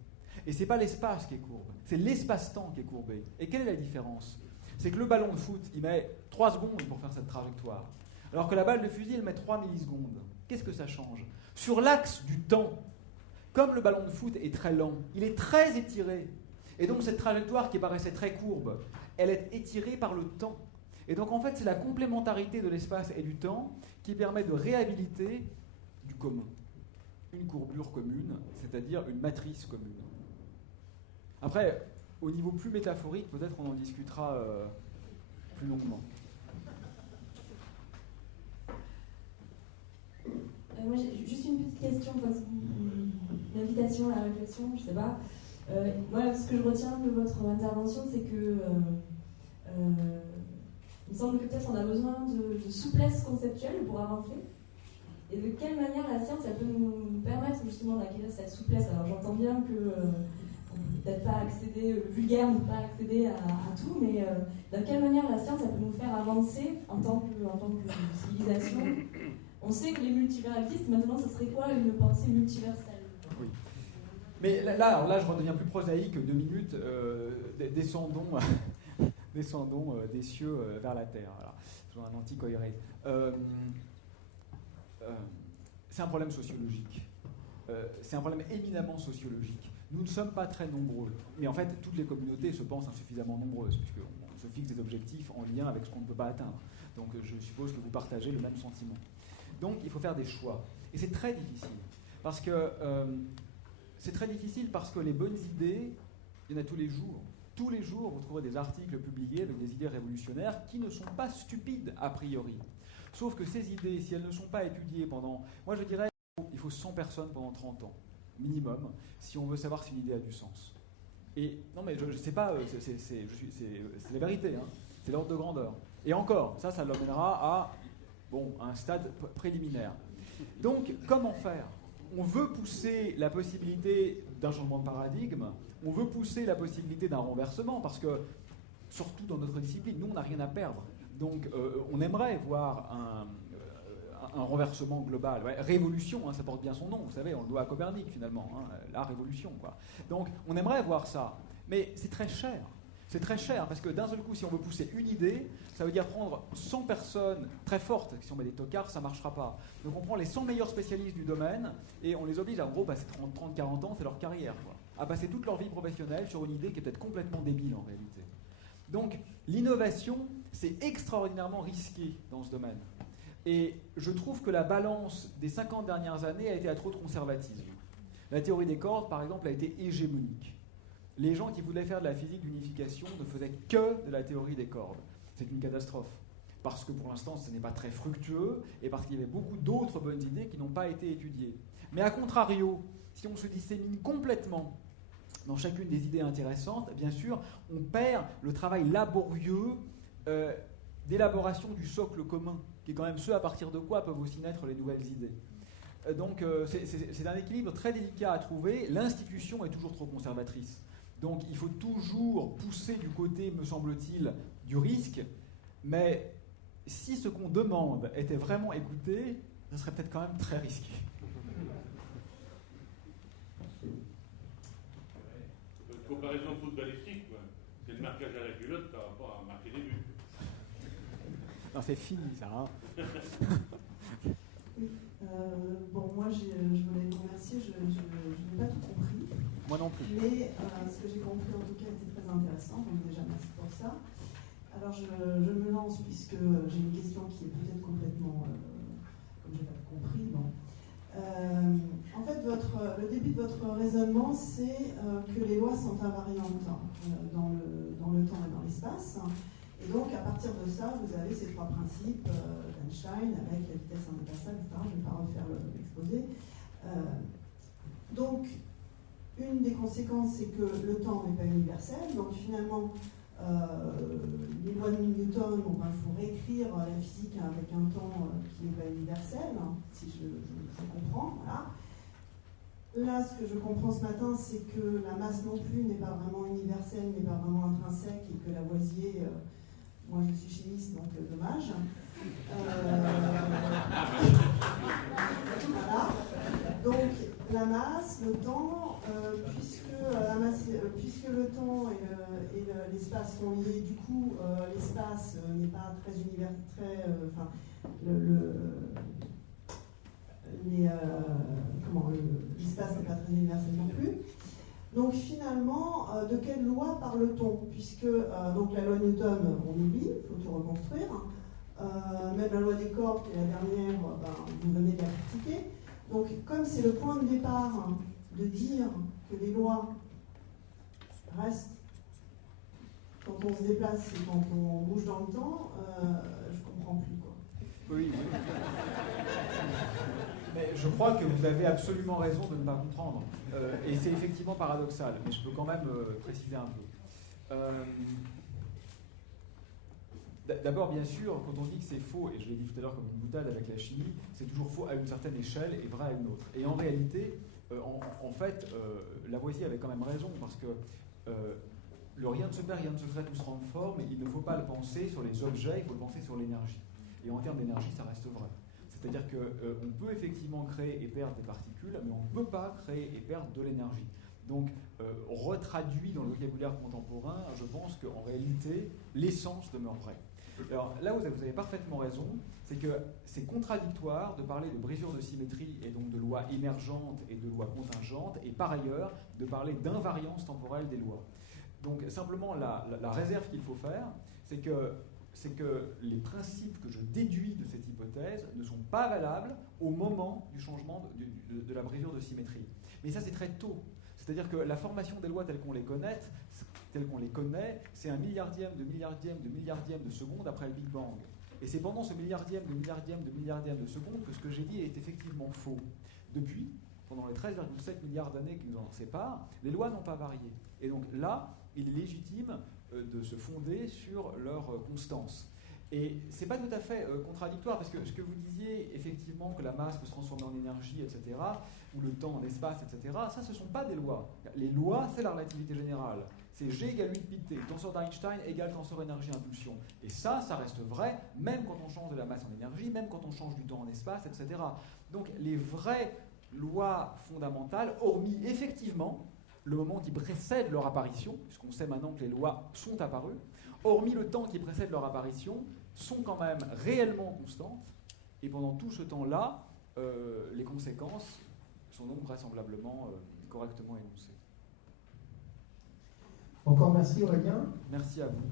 Et ce n'est pas l'espace qui est courbe, c'est l'espace-temps qui est courbé. Et quelle est la différence? C'est que le ballon de foot, il met 3 secondes pour faire cette trajectoire, alors que la balle de fusil, elle met 3 millisecondes. Qu'est-ce que ça change? Sur l'axe du temps, comme le ballon de foot est très lent, il est très étiré. Et donc cette trajectoire qui paraissait très courbe, elle est étirée par le temps. Et donc en fait, c'est la complémentarité de l'espace et du temps qui permet de réhabiliter du commun. Une courbure commune, c'est-à-dire une matrice commune. Après, au niveau plus métaphorique, peut-être on en discutera plus longuement. Moi, j'ai juste une petite question, une invitation à la réflexion, je ne sais pas. Moi, ce que je retiens de votre intervention, c'est que il me semble que peut-être on a besoin de souplesse conceptuelle pour avancer. Et de quelle manière la science, elle peut nous permettre justement d'acquérir cette souplesse? Alors j'entends bien que on ne peut peut-être pas accéder, le vulgaire ne peut pas accéder à tout, mais de quelle manière la science, elle peut nous faire avancer en tant que civilisation? On sait que les multivers existent, maintenant ce serait quoi une pensée multiverselle? Oui. Mais là, je redeviens plus prosaïque, 2 minutes, descendons des cieux vers la terre. Voilà. Toujours un anticohéré. C'est un problème sociologique. C'est un problème éminemment sociologique. Nous ne sommes pas très nombreux. Mais en fait, toutes les communautés se pensent insuffisamment nombreuses, puisqu'on se fixe des objectifs en lien avec ce qu'on ne peut pas atteindre. Donc je suppose que vous partagez le même sentiment. Donc il faut faire des choix. Et c'est très difficile. Parce que les bonnes idées, il y en a tous les jours. Tous les jours, vous trouverez des articles publiés avec des idées révolutionnaires qui ne sont pas stupides a priori. Sauf que ces idées, si elles ne sont pas étudiées pendant... Moi je dirais qu'il faut 100 personnes pendant 30 ans, minimum, si on veut savoir si une idée a du sens. Et non mais je ne sais pas, c'est la vérité, hein. C'est l'ordre de grandeur. Et encore, ça l'emmènera à un stade préliminaire. Donc, comment faire? On veut pousser la possibilité d'un changement de paradigme, on veut pousser la possibilité d'un renversement, parce que, surtout dans notre discipline, nous, on n'a rien à perdre. Donc, on aimerait voir un renversement global. Ouais, révolution, hein, ça porte bien son nom, vous savez, on le doit à Copernic, finalement, hein, la révolution, quoi. Donc, on aimerait voir ça, mais c'est très cher. C'est très cher, parce que d'un seul coup, si on veut pousser une idée, ça veut dire prendre 100 personnes très fortes. Si on met des tocards, ça ne marchera pas. Donc on prend les 100 meilleurs spécialistes du domaine, et on les oblige à, en gros, passer 30-40 ans, c'est leur carrière, quoi, à passer toute leur vie professionnelle sur une idée qui est peut-être complètement débile en réalité. Donc l'innovation, c'est extraordinairement risqué dans ce domaine. Et je trouve que la balance des 50 dernières années a été à trop de conservatisme. La théorie des cordes, par exemple, a été hégémonique. Les gens qui voulaient faire de la physique d'unification ne faisaient que de la théorie des cordes. c'est une catastrophe. Parce que pour l'instant, ce n'est pas très fructueux, et parce qu'il y avait beaucoup d'autres bonnes idées qui n'ont pas été étudiées. Mais à contrario, si on se dissémine complètement dans chacune des idées intéressantes, bien sûr, on perd le travail laborieux d'élaboration du socle commun, qui est quand même ce à partir de quoi peuvent aussi naître les nouvelles idées. Donc c'est un équilibre très délicat à trouver. L'institution est toujours trop conservatrice. Donc il faut toujours pousser du côté, me semble-t-il, du risque, mais si ce qu'on demande était vraiment écouté, ce serait peut-être quand même très risqué. Une comparaison footballistique, quoi. C'est le marquage à la culotte par rapport à marquer des buts. Non, c'est fini ça. Hein. Bon, moi je voulais vous remercier, je n'ai pas tout compris. Moi non plus. Mais ce que j'ai compris en tout cas était très intéressant, donc déjà merci pour ça. Alors je me lance puisque j'ai une question qui est peut-être complètement, comme je n'ai pas compris. Bon. En fait, le début de votre raisonnement, c'est que les lois sont invariantes dans le temps et dans l'espace. Et donc, à partir de ça, vous avez ces trois principes d'Einstein avec la vitesse indépassable, etc. Je ne vais pas refaire l'exposé. Donc, une des conséquences, c'est que le temps n'est pas universel. Donc, finalement, les lois de Newton, bon, ben, il faut réécrire la physique avec un temps qui n'est pas universel, si je comprends. Voilà. Là, ce que je comprends ce matin, c'est que la masse non plus n'est pas vraiment universelle, n'est pas vraiment intrinsèque, et que Lavoisier, moi je suis chimiste, donc dommage. Voilà. Donc la masse, le temps, puisque le temps et l'espace sont liés, du coup l'espace n'est pas très universel, l'espace n'est pas très universel non plus. Donc finalement, de quelle loi parle-t-on? Puisque donc la loi Newton, on oublie, il faut tout reconstruire. Même la loi des cordes, qui est la dernière, vous venez de la critiquer. Donc comme c'est le point de départ de dire que les lois restent quand on se déplace et quand on bouge dans le temps, je comprends plus quoi. Oui. Mais je crois que vous avez absolument raison de ne pas comprendre. Et c'est effectivement paradoxal, mais je peux quand même préciser un peu. D'abord, bien sûr, quand on dit que c'est faux, et je l'ai dit tout à l'heure comme une boutade avec la chimie, c'est toujours faux à une certaine échelle et vrai à une autre. Et en réalité, en fait, Lavoisier avait quand même raison, parce que le rien ne se perd, rien ne se crée, tout se transforme, mais il ne faut pas le penser sur les objets, il faut le penser sur l'énergie. Et en termes d'énergie, ça reste vrai. C'est-à-dire qu'on peut effectivement créer et perdre des particules, mais on ne peut pas créer et perdre de l'énergie. Donc, retraduit dans le vocabulaire contemporain, je pense qu'en réalité, l'essence demeure vraie. Alors là où vous avez parfaitement raison, c'est que c'est contradictoire de parler de brisure de symétrie et donc de lois émergentes et de lois contingentes, et par ailleurs de parler d'invariance temporelle des lois. Donc simplement la réserve qu'il faut faire, c'est que les principes que je déduis de cette hypothèse ne sont pas valables au moment du changement de la brisure de symétrie. Mais ça, c'est très tôt. C'est-à-dire que la formation des lois telles qu'on les connaît, c'est un milliardième de seconde après le Big Bang. Et c'est pendant ce milliardième de seconde que ce que j'ai dit est effectivement faux. Depuis, pendant les 13,7 milliards d'années qui nous en séparent, les lois n'ont pas varié. Et donc là, il est légitime de se fonder sur leur constance. Et c'est pas tout à fait contradictoire, parce que ce que vous disiez, effectivement, que la masse peut se transformer en énergie, etc., ou le temps en espace, etc., ça, ce ne sont pas des lois. Les lois, c'est la relativité générale. C'est G égale 8 pi de t, tenseur d'Einstein égale tenseur énergie-impulsion. Et ça reste vrai, même quand on change de la masse en énergie, même quand on change du temps en espace, etc. Donc les vraies lois fondamentales, hormis effectivement le moment qui précède leur apparition, puisqu'on sait maintenant que les lois sont apparues, hormis le temps qui précède leur apparition, sont quand même réellement constantes, et pendant tout ce temps-là, les conséquences sont donc vraisemblablement correctement énoncées. Encore merci Aurélien. Merci à vous.